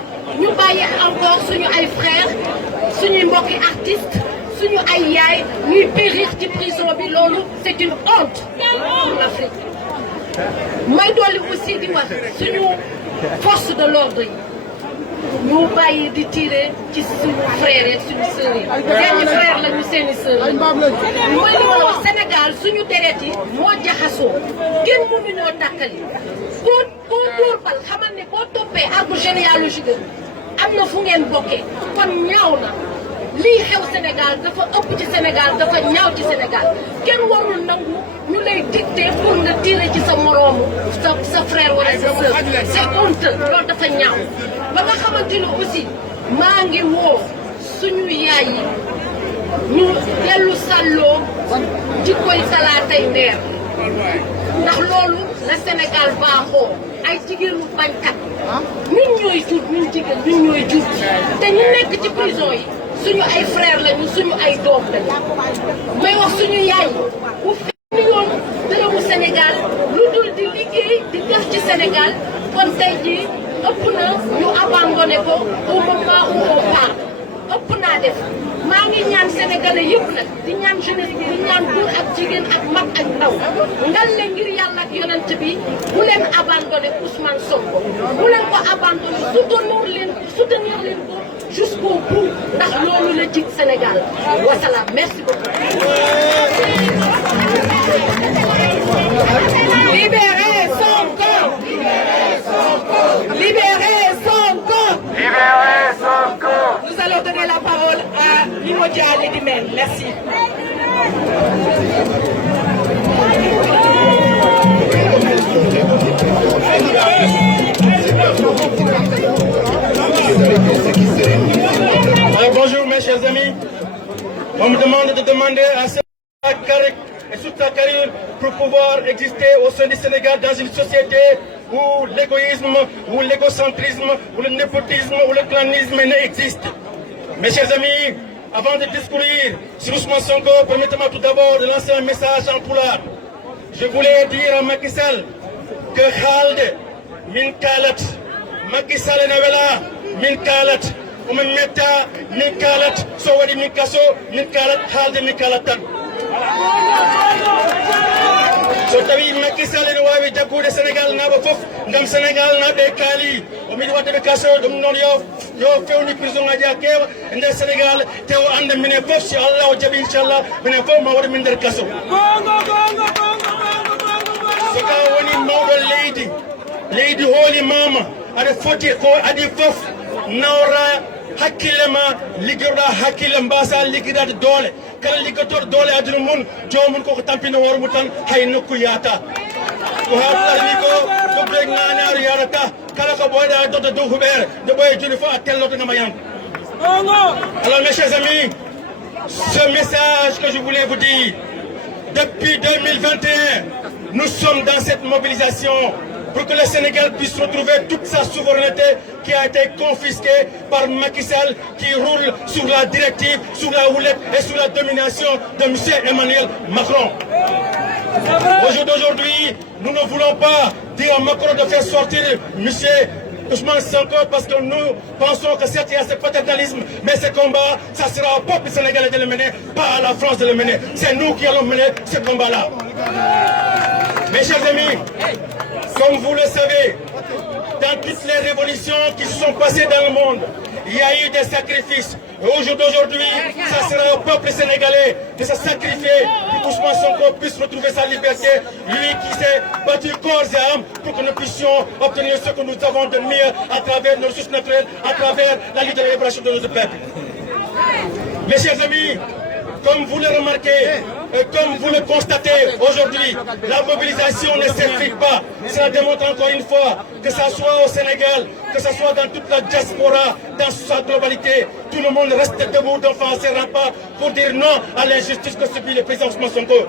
ñu bàyyi encore suñu ay frères suñuy mbokki artistes suñu ay yaay ñuy périr ci prison bi loolu c'est une honte pour l'Afrique may dolli aussi di wax suñu force de l'ordre yi ñu bàyyi di tirer ci suñu frères yi suñu sœurs yi seeni frères lañu seeni sœurs yi mooy li ma wax Sénégal suñu deret yi moo jaxasoo kenn mënuñoo tàkkali koo dóor bal xamal ne boo toppee arbre généalogique am na fu ngeen bokkee kon ñaaw na lii xew Sénégal dafa ëpp ci Sénégal dafa ñaaw ci Sénégal kenn warul nangu ñu lay dicter pour nga tirer ci sa moroomu sa frère wala sa sœur c'est honteux loolu dafa ñaaw ba nga xamante ne aussi maa ngi woo suñu yaay yi ñu dellu sàlloo jikkoy salaatay ndeer ndax loolu la Sénégal baaxoo ay jigéenu bañkat ñun ñooy jur ñun jigéen ñun ñooy jur te ñu nekk ci prison yi suñu ay frère lañu suñu ay doom lañu may wax suñu yaay bu fenn yoon dërëmu Sénégal lu dul di liggéey di def ci Sénégal kon tey jii ëpp na ñu abandonné ko au moment où on part ëpp naa def maa ngi ñaan sénégalais yëpp nag di ñaan jeunesse bi di ñaan góor ak jigéen ak mag ak ndaw ngal leen ngir yàlla ak yonent bi bu leen abandonné Ousmane Sonko bu leen ko abandonné soutenir leen ko jusqu'au bout ndax loolu la jig Sénégal wasalaam merci beaucoup. Libérez Sonko! Libérez Sonko! Libérez Sonko! Nous allons donner la parole à Limodia Ledimel. Merci. Alors bonjour mes chers amis, on me demande de demander à cette et toute sa carrière pour pouvoir exister au sein du Sénégal dans une société où l'égoïsme, où l'égocentrisme, où le népotisme, où le clanisme n'existe. Mes chers amis, avant de discourir sur Ousmane Sonko, permettez-moi tout d'abord de lancer un message en pulaar. Je voulais dire à Macky Sall que haalde min kalat, Macky Sall nawela min kalat, omin metta min kalat, so waɗi min kaso min kalat haalde min kalat tan. So tawi Macky Sall ne wawi jaggude Sénégal naɓe fof ngam Sénégal naɓe kaali o miɗi waddeɓe kaso ɗum noon yo fewni prison ngaji ha keewa e nder Sénégal te o anda minen fof si Allah o jaaɓi inchallah minen fof ma waɗa min nder kaso so ka woni mawɗo leydi hooli mama aɗa foti ko adi fof nawra hakkillema liggoɗa hakkille mbasa liggidade doole kala liggotoɗo doole aduna mum jomum koko tampina hoore mum tan hay nokku yaata ko haalɗa wi ko ɓe ŋañaru yarata kala ko ɓoyɗa dodda dow huɓere nde ɓoye joni fof a telloto nama yanko. Alors mes chers amis, ce message que je voulais vous dire, depuis 2021, nous sommes dans cette mobilisation pour que le Sénégal puisse retrouver toute sa souveraineté qui a été confisquée par Macky Sall, qui roule sur la directive, sur la houlette et sur la domination de M. Emmanuel Macron. Aujourd'hui, nous ne voulons pas dire à Macron de faire sortir M. Ousmane Sonko parce que nous pensons que certes il y a ce paternalisme, mais ce combat, ça sera au peuple sénégalais de le mener, pas à la France de le mener. C'est nous qui allons mener ce combat-là. Mes chers amis, comme vous le savez, dans toutes les révolutions qui se sont passées dans le monde, il y a eu des sacrifices. Et aujourd'hui, ça sera au peuple sénégalais de se sacrifier pour qu'Ousmane Sonko puisse retrouver sa liberté. Lui qui s'est battu corps et âme pour que nous puissions obtenir ce que nous avons de mieux à travers nos ressources naturelles, à travers la lutte de la libération de notre peuple. Mes chers amis, comme vous le remarquez, et comme vous le constatez aujourd'hui, la mobilisation ne s'effrite pas. Cela démontre encore une fois que ce soit au Sénégal, que ce soit dans toute la diaspora, dans sa globalité, tout le monde reste debout devant ses remparts pour dire non à l'injustice que subit le président Ousmane Sonko.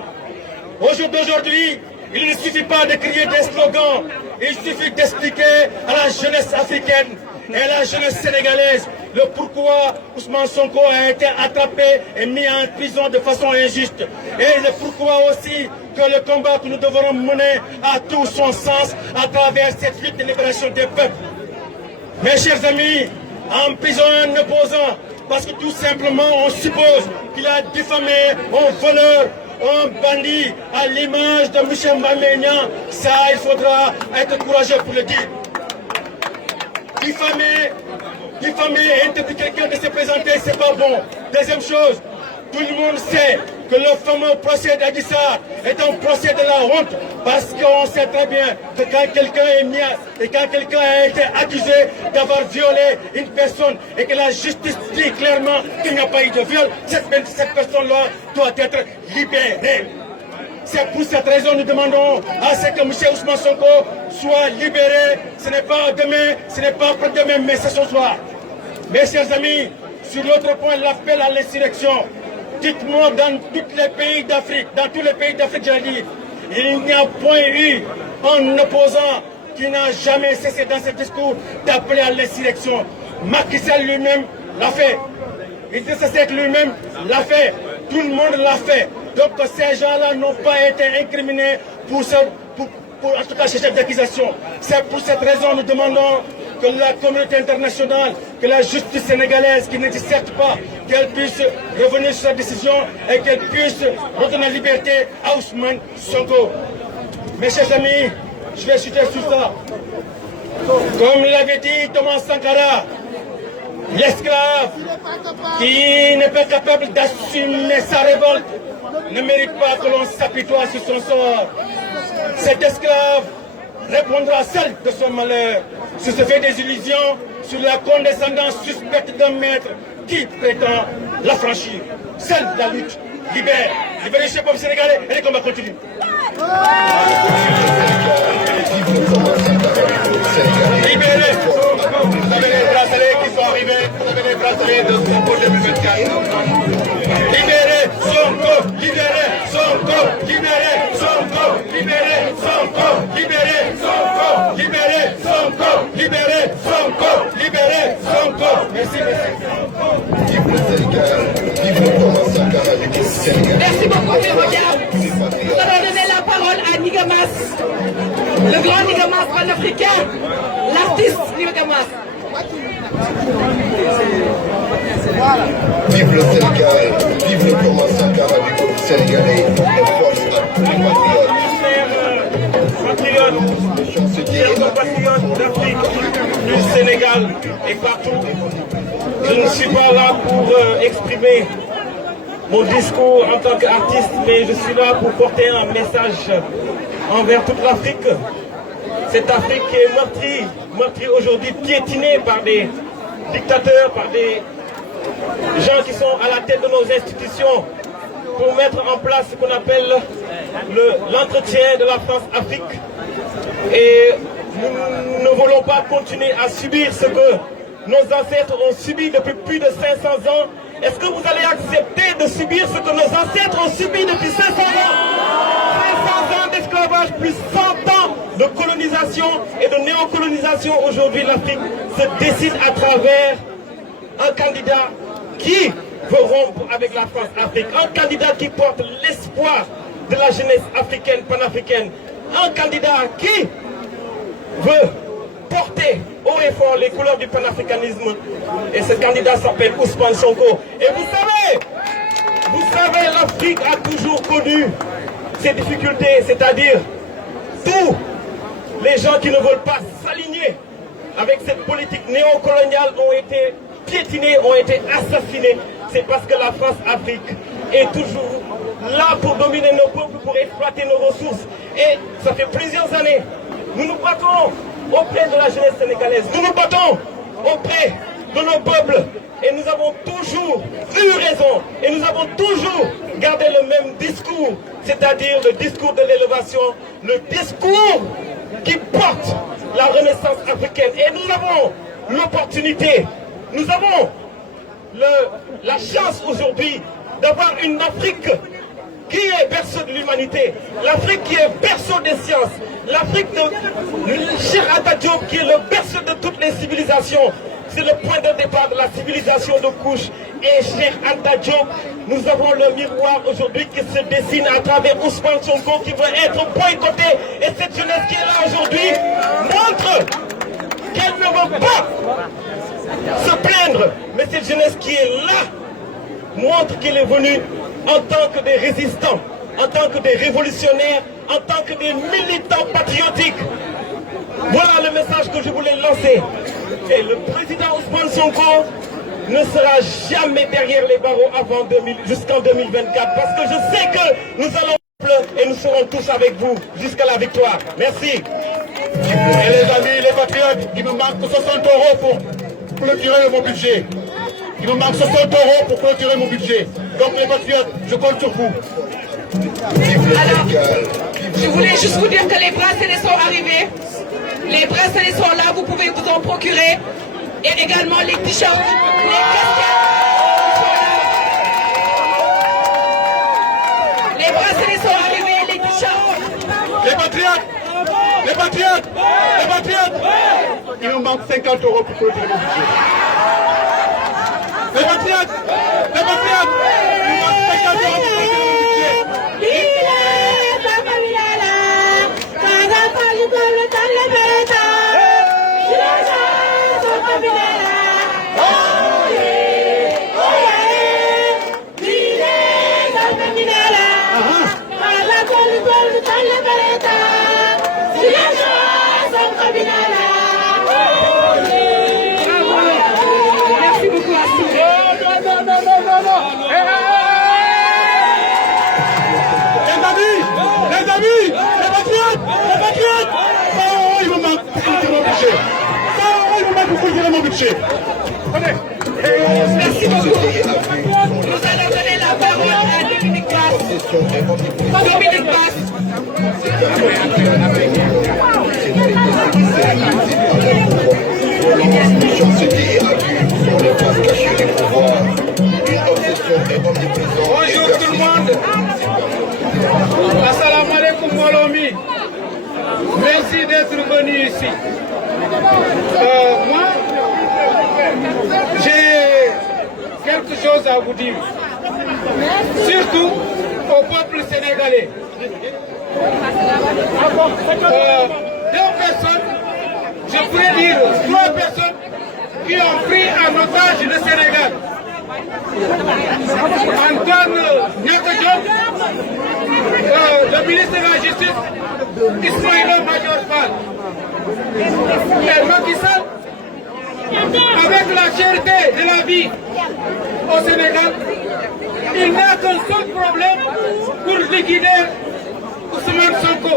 Aujourd'hui, il ne suffit pas de crier des slogans, il suffit d'expliquer à la jeunesse africaine et à la jeunesse sénégalaise le pourquoi Ousmane Sonko a été attrapé et mis en prison de façon injuste. Et le pourquoi aussi que le combat que nous devrons mener a tout son sens à travers cette lutte de libération des peuples. Mes chers amis, en prison un opposant, parce que tout simplement on suppose qu'il a diffamé un voleur, un bandit, à l'image de M. Mbamé-Niang, ça il faudra être courageux pour le dire. Diffamer et interdire quelqu'un de se présenter, c'est pas bon. Deuxième chose, tout le monde sait que le fameux procès d'Adji Sarr est un procès de la honte parce qu'on sait très bien que quand quelqu'un a été accusé d'avoir violé une personne et que la justice dit clairement qu'il n'y a pas eu de viol, cette personne-là doit être libérée. C'est pour cette raison que nous demandons à ce que M. Ousmane Sonko soit libéré. Ce n'est pas demain, ce n'est pas après-demain, mais c'est ce soir. Mes chers amis, sur l'autre point, l'appel à l'insurrection. Dites-moi dans tous les pays d'Afrique, j'allais dire, il n'y a point eu un opposant qui n'a jamais cessé dans ce discours d'appeler à l'insurrection. Macky Sall lui-même l'a fait. Idrissa Seck lui-même l'a fait. Tout le monde l'a fait. Donc ces gens-là n'ont pas été incriminés pour en tout cas ces chefs d'accusation. C'est pour cette raison que nous demandons que la communauté internationale, que la justice sénégalaise, qui n'existe certes pas, qu'elle puisse revenir sur sa décision et qu'elle puisse redonner la liberté à Ousmane Sonko. Mes chers amis, je vais chuter sur ça. Comme l'avait dit Thomas Sankara, l'esclave qui n'est pas capable d'assumer sa révolte ne mérite pas que l'on s'apitoie sur son sort. Cet esclave répondra seul de son malheur, sur ce fait des illusions, sur la condescendance suspecte d'un maître qui prétend l'affranchir. Seule la lutte libère. Libérez le peuple sénégalais et les combats continuent. Libérez. Vous avez les bracelets qui sont arrivés. Vous avez les bracelets de Sonko 2024. Libérez Sonko, libérez Sonko, libérez Sonko, libérez Sonko, libérez Sonko, libérez Sonko, libérez Sonko, libérez Sonko. Merci, merci. Vive le Sénégal, vive le Thomas Sankara du Sénégal. Merci beaucoup, Ferroviaire. Nous allons donner la parole à Nigamas, le grand Nigamas panafricain, l'artiste Nigamas. Vive le Sénégal, vive le Thomas Sankara du peuple sénégalais, la force à tous les patriotes d'Afrique, du Sénégal et partout. Je ne suis pas là pour exprimer mon discours en tant qu'artiste, mais je suis là pour porter un message envers toute l'Afrique. Cette Afrique qui est meurtrie aujourd'hui, piétinée par des dictateurs, par des gens qui sont à la tête de nos institutions pour mettre en place ce qu'on appelle l'entretien de la France-Afrique. Et nous ne voulons pas continuer à subir ce que nos ancêtres ont subi depuis plus de 500 ans. Est-ce que vous allez accepter de subir ce que nos ancêtres ont subi depuis 500 ans? 500 ans d'esclavage plus 100 ans de colonisation et de néocolonisation. Aujourd'hui, l'Afrique se décide à travers un candidat qui veut rompre avec la France-Afrique. Un candidat qui porte l'espoir de la jeunesse africaine, panafricaine. Un candidat qui veut porter haut et fort les couleurs du panafricanisme. Et ce candidat s'appelle Ousmane Sonko. Et vous savez, l'Afrique a toujours connu ces difficultés, c'est-à-dire tous les gens qui ne veulent pas s'aligner avec cette politique néocoloniale ont été piétinés, ont été assassinés. C'est parce que la France-Afrique est toujours là pour dominer nos peuples, pour exploiter nos ressources. Et ça fait plusieurs années, nous nous battons auprès de la jeunesse sénégalaise. Nous nous battons auprès de nos peuples. Et nous avons toujours eu raison. Et nous avons toujours gardé le même discours, c'est-à-dire le discours de l'élévation, le discours qui porte la renaissance africaine. Et nous avons l'opportunité, nous avons la chance aujourd'hui d'avoir une Afrique qui est berceau de l'humanité, l'Afrique qui est berceau des sciences, l'Afrique de Cheikh Anta Diop qui est le berceau de toutes les civilisations. C'est le point de départ de la civilisation de couche. Et Cheikh Anta Diop, nous avons le miroir aujourd'hui qui se dessine à travers Ousmane Sonko qui veut être boycotté. Et cette jeunesse qui est là aujourd'hui montre qu'elle ne veut pas se plaindre. Mais cette jeunesse qui est là montre qu'elle est venue en tant que des résistants, en tant que des révolutionnaires, en tant que des militants patriotiques. Voilà le message que je voulais lancer. Et le président Ousmane Sonko ne sera jamais derrière les barreaux jusqu'en 2024. Parce que je sais que nous allons et nous serons tous avec vous jusqu'à la victoire. Merci. Et les amis, les patriotes, il me manque 60 € pour clôturer mon budget. Il me manque 60 € pour clôturer mon budget. Donc les patriotes, je compte sur vous. Alors, je voulais juste vous dire que les bracelets sont arrivés. Les bracelets sont là, vous pouvez vous en procurer. Et également les t-shirts, les casquettes sont là. Les bracelets sont arrivés, les t-shirts. Les patriotes, les patriotes, les patriotes. Il me manque 50 € pour clôturer mon budget. Les patriotes, les patriotes, il me manque 50 € pour clôturer mon budget. Merci beaucoup à tous. Les amis, les patriotes, il me manque pour clôturer mon budget. Il me manque pour clôturer mon budget. Merci beaucoup. Nous allons donner la parole à Dominique Basse. Dominique Basse. Bonjour tout le monde. Assalamu alaikum Molomi. Merci d'être venu ici. Moi, j'ai quelque chose à vous dire. Surtout au peuple sénégalais. Deux personnes, je pourrais dire 3 personnes qui ont pris en otage le Sénégal. Antoine Niaka Diop, le ministre de la Justice, Ismaïla Madior Fall. Et Macky Sall, avec la cherté de la vie au Sénégal, il n'a qu'un seul problème pour liquider Ousmane Sonko,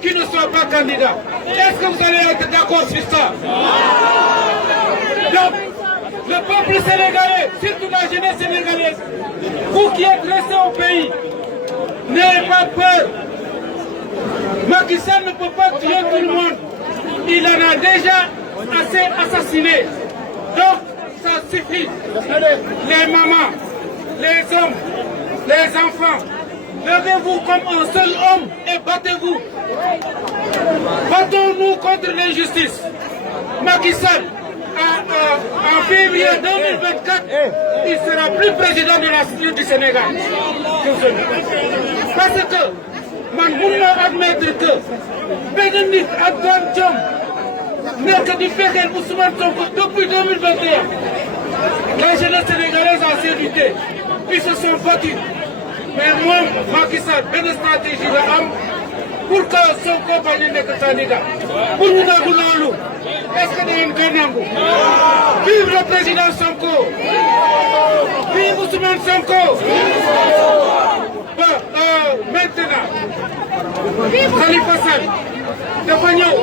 qui ne soit pas candidat. Est-ce que vous allez être d'accord sur ça? Donc, le peuple sénégalais, surtout la jeunesse sénégalaise, vous qui êtes restés au pays, n'ayez pas peur. Macky Sall ne peut pas tuer tout le monde. Il en a déjà assez assassiné. Donc, ça suffit. Les mamans, les hommes, les enfants, levez-vous comme un seul homme et battez-vous. Battons-nous contre l'injustice. Macky Sall, en février 2024, il sera plus président de la République du Sénégal. Parce que, man mun na admettre que benn nit ak doon jom nekk di fexeel Ousmane Sonko depuis 2021. La jeunesse sénégalaise a séduité, ils se sont battus. Mais moom Macky Sall benn stratégie la am pour que Sonko bañ a nekk candidat. Pour ñu nangu loolu, est-ce que da ngeen koy nangu? Vive le président Sonko! Vive Ousmane Sonko! Maintenant, Khalifa Sall dafa ñëw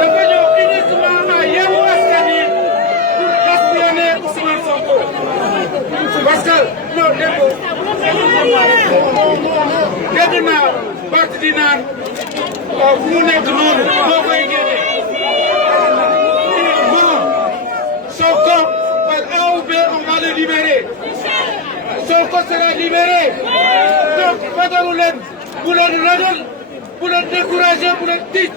dafa ñëw uniquement à Yewwi Askan Wi pour espionner Ousmane Sonko parce que non dégg naa parti di naan fu mu nekk noonu moo koy génne bon Sonko par A ou B on va le libérer. Sonko sera libéré. Donc, fagaru leen bu leen ragal bu leen découragé bu leen tiit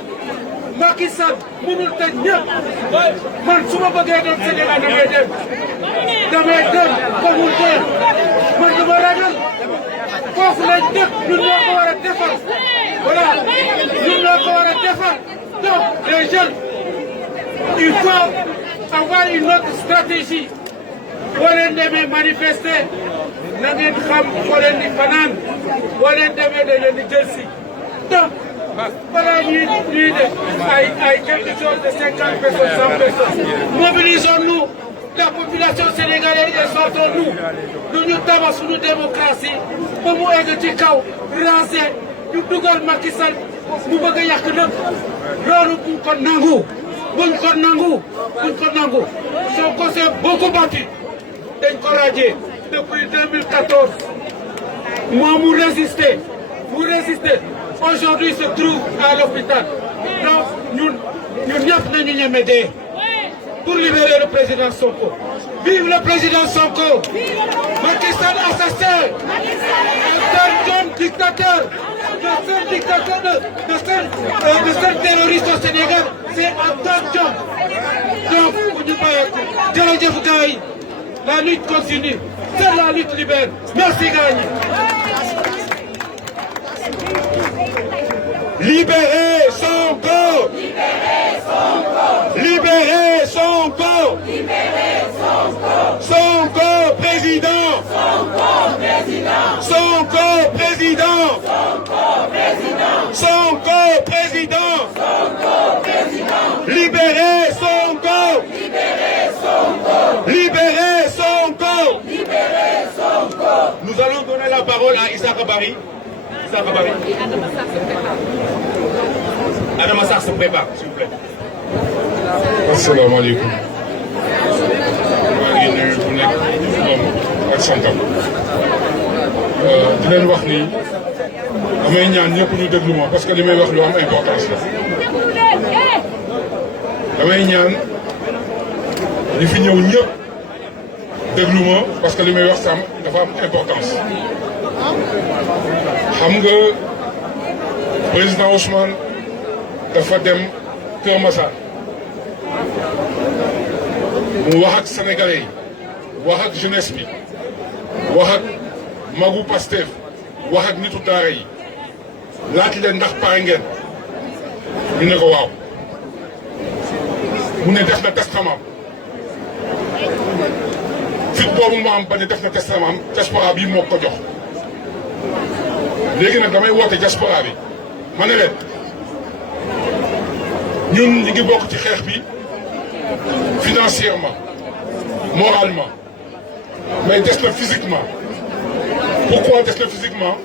Macky Sall mënul tëj ñëpp man su ma bëggee doon Sénégal damay dem ba mu dee man du ma ragal foofu lañ dëkk ñun ñoo ko war a defar voilà ñun ñoo ko war a defar donc les jeunes il faut avoir une autre stratégie boo leen demee manifester na ngeen xam foo leen di fanaan boo leen demee dañ leen di jël si donc balaa ñuy def ay quelque chose de 50 personnes 100 personnes mobilisons-nous la population sénégalaise et sortons-nous lu ñu tabax suñu démocratie ba mu egg ci kaw raser ñu dugal Macky Sall mu bëgg a yàq nag loolu buñ ko nangu buñ ko nangu buñ ko nangu Sonko s'est beaucoup battu dañ ko radié depuis 2014 moi mu résister aujourd'hui se trouve à l'hôpital donc ñun ñëpp nañu ñeme dee pour libérer le président Sonko. Vive le président Sonko. Macky Sall assassin, un homme dictateur, de seul terroriste au Sénégal, c'est un homme. Donc bu ñu bàyyeeku jërëjëf gars yi la lutte continue, seule la lutte libère. Merci gars yi. Libérez Sonko! Libérez Sonko! Sonko président! Sonko président! Sonko président! Libérez Sonko! Libérez Sonko! Nous allons donner la parole à Issa Kabari. Adama Sarr se prépare, s'il vous plaît. Assalamu alaikum. maa ngi nuyu ku nekk moom ak santam. di leen wax ni damay ñaan ñëpp ñu déglu ma parce que li may wax lu am importance la. damay ñaan ñi fi ñëw ñëpp déglu ma parce que li may wax sam dafa am importance. xam nga président Ousmane dafa dem Kër Massar mu wax ak sénégalais yi wax ak jeunesse bi wax ak magu Pastef wax ak nitu daara yi laaj leen ndax pare ngeen ñu ne ko waaw mu ne def na testament fit boobu mu am ba ne def na testament diaspora bi moo ko jox léegi nag damay woote diaspora bi ma ne leen ñun ñu ngi bokk ci xeex bi financièrement moralement mais des na physiquement pourquoi des na physiquement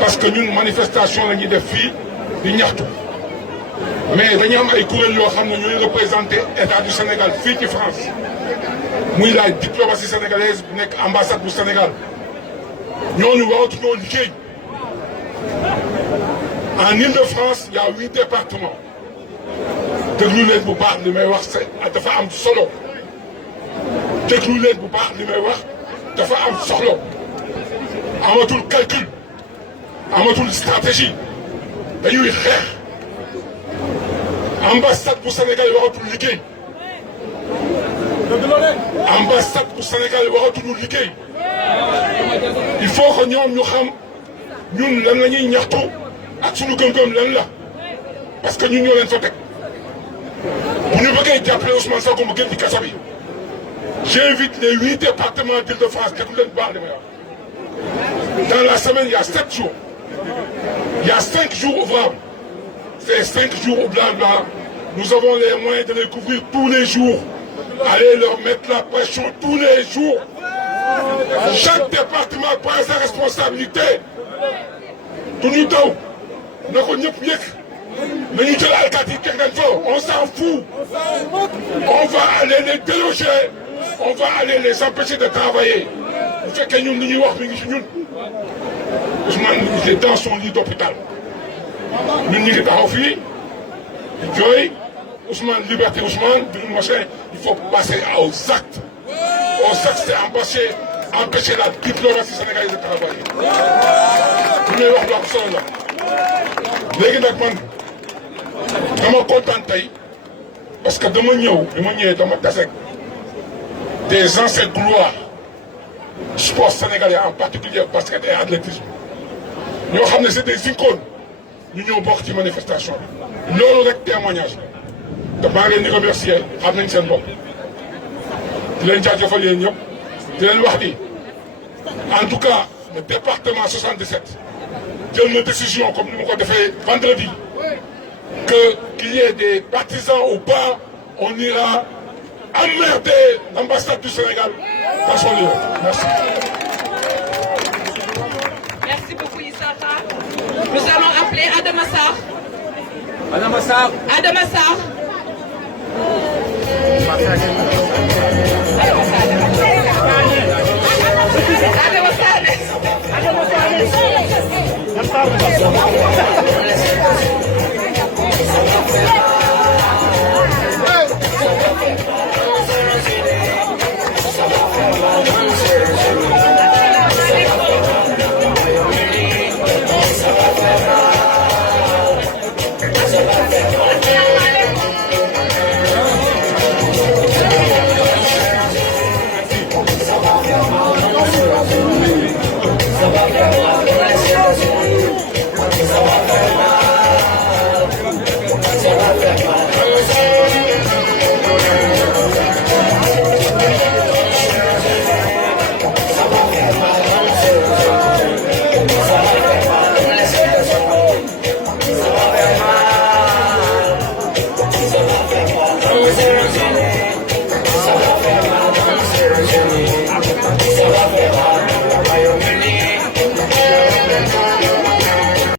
parce que ñun manifestation la ñuy def fii di ñaxtu mais dañu am ay kuréel yoo xam ne ñooy représenté état du Sénégal fii ci France muy la diplomatie sénégalaise bu nekk ambassade bu Sénégal ñooñu waratuñoo liggéey. En Île-de-France il y a 8 départements déglu leen bu baax li may wax dafa am solo déglu leen bu baax li may wax dafa am solo amatul calcul amatul stratégie dañuy xeex ambassade bu Sénégal waratul liggéey ambassade bu Sénégal waratul liggéey il faut que ñoom ñu xam ñun lan la ñuy ñaxtu ak suñu gëm-gëm lan la parce que ñun ñoo leen fa teg bu ñu bëggee jàppale Ousmane Sonko mu génn ci kaso bi j'invite les 8 départements d'Île-de-France déglu leen baax li may wax. Dans la semaine il y a 7 jours il y a 5 jours ouvrables ces 5 jours ouvrables nous avons les moyens de les couvrir tous les jours allez leur mettre la pression tous les jours chaque département prend sa responsabilité du ñu daw na ko ñëpp yëg nañu jël alkaati yi teg leen fa on s'en fout on va aller les déloger on va aller les empêcher de travailler bu fekkee ñun li ñuy wax mi ngi ci ñun Ousmane il est dans son lit d'hôpital ñun ñu ngi taxaw fii jooy Ousmane liberté Ousmane bi ñu machin il faut passer aux actes c'est empêcher la diplomatie sénégalaise de travailler bu ñuy wax lu am solo la léegi nag man dama kontaan tey parce que dama ñëwee dama tase des anciennes gloires sport sénégalais en particulier basket et athlétisme ñoo xam ne c'est des icônes ñu ñëw bokk ci manifestation bi loolu rek témoignage te maa ngi leen di remercier xam nañ seen bopp di leen jaajëfal yéen ñëpp di leen wax ni en tout cas le département 77 jël na décision comme ni ma ko defee vendredi qu'il y ait des partisans ou pas on ira emmerder l'ambassade du Sénégal dans son lieu. Merci. Merci beaucoup Issakha. Nous allons appeler Adama Sarr. Adama Sarr. Adama Sarr.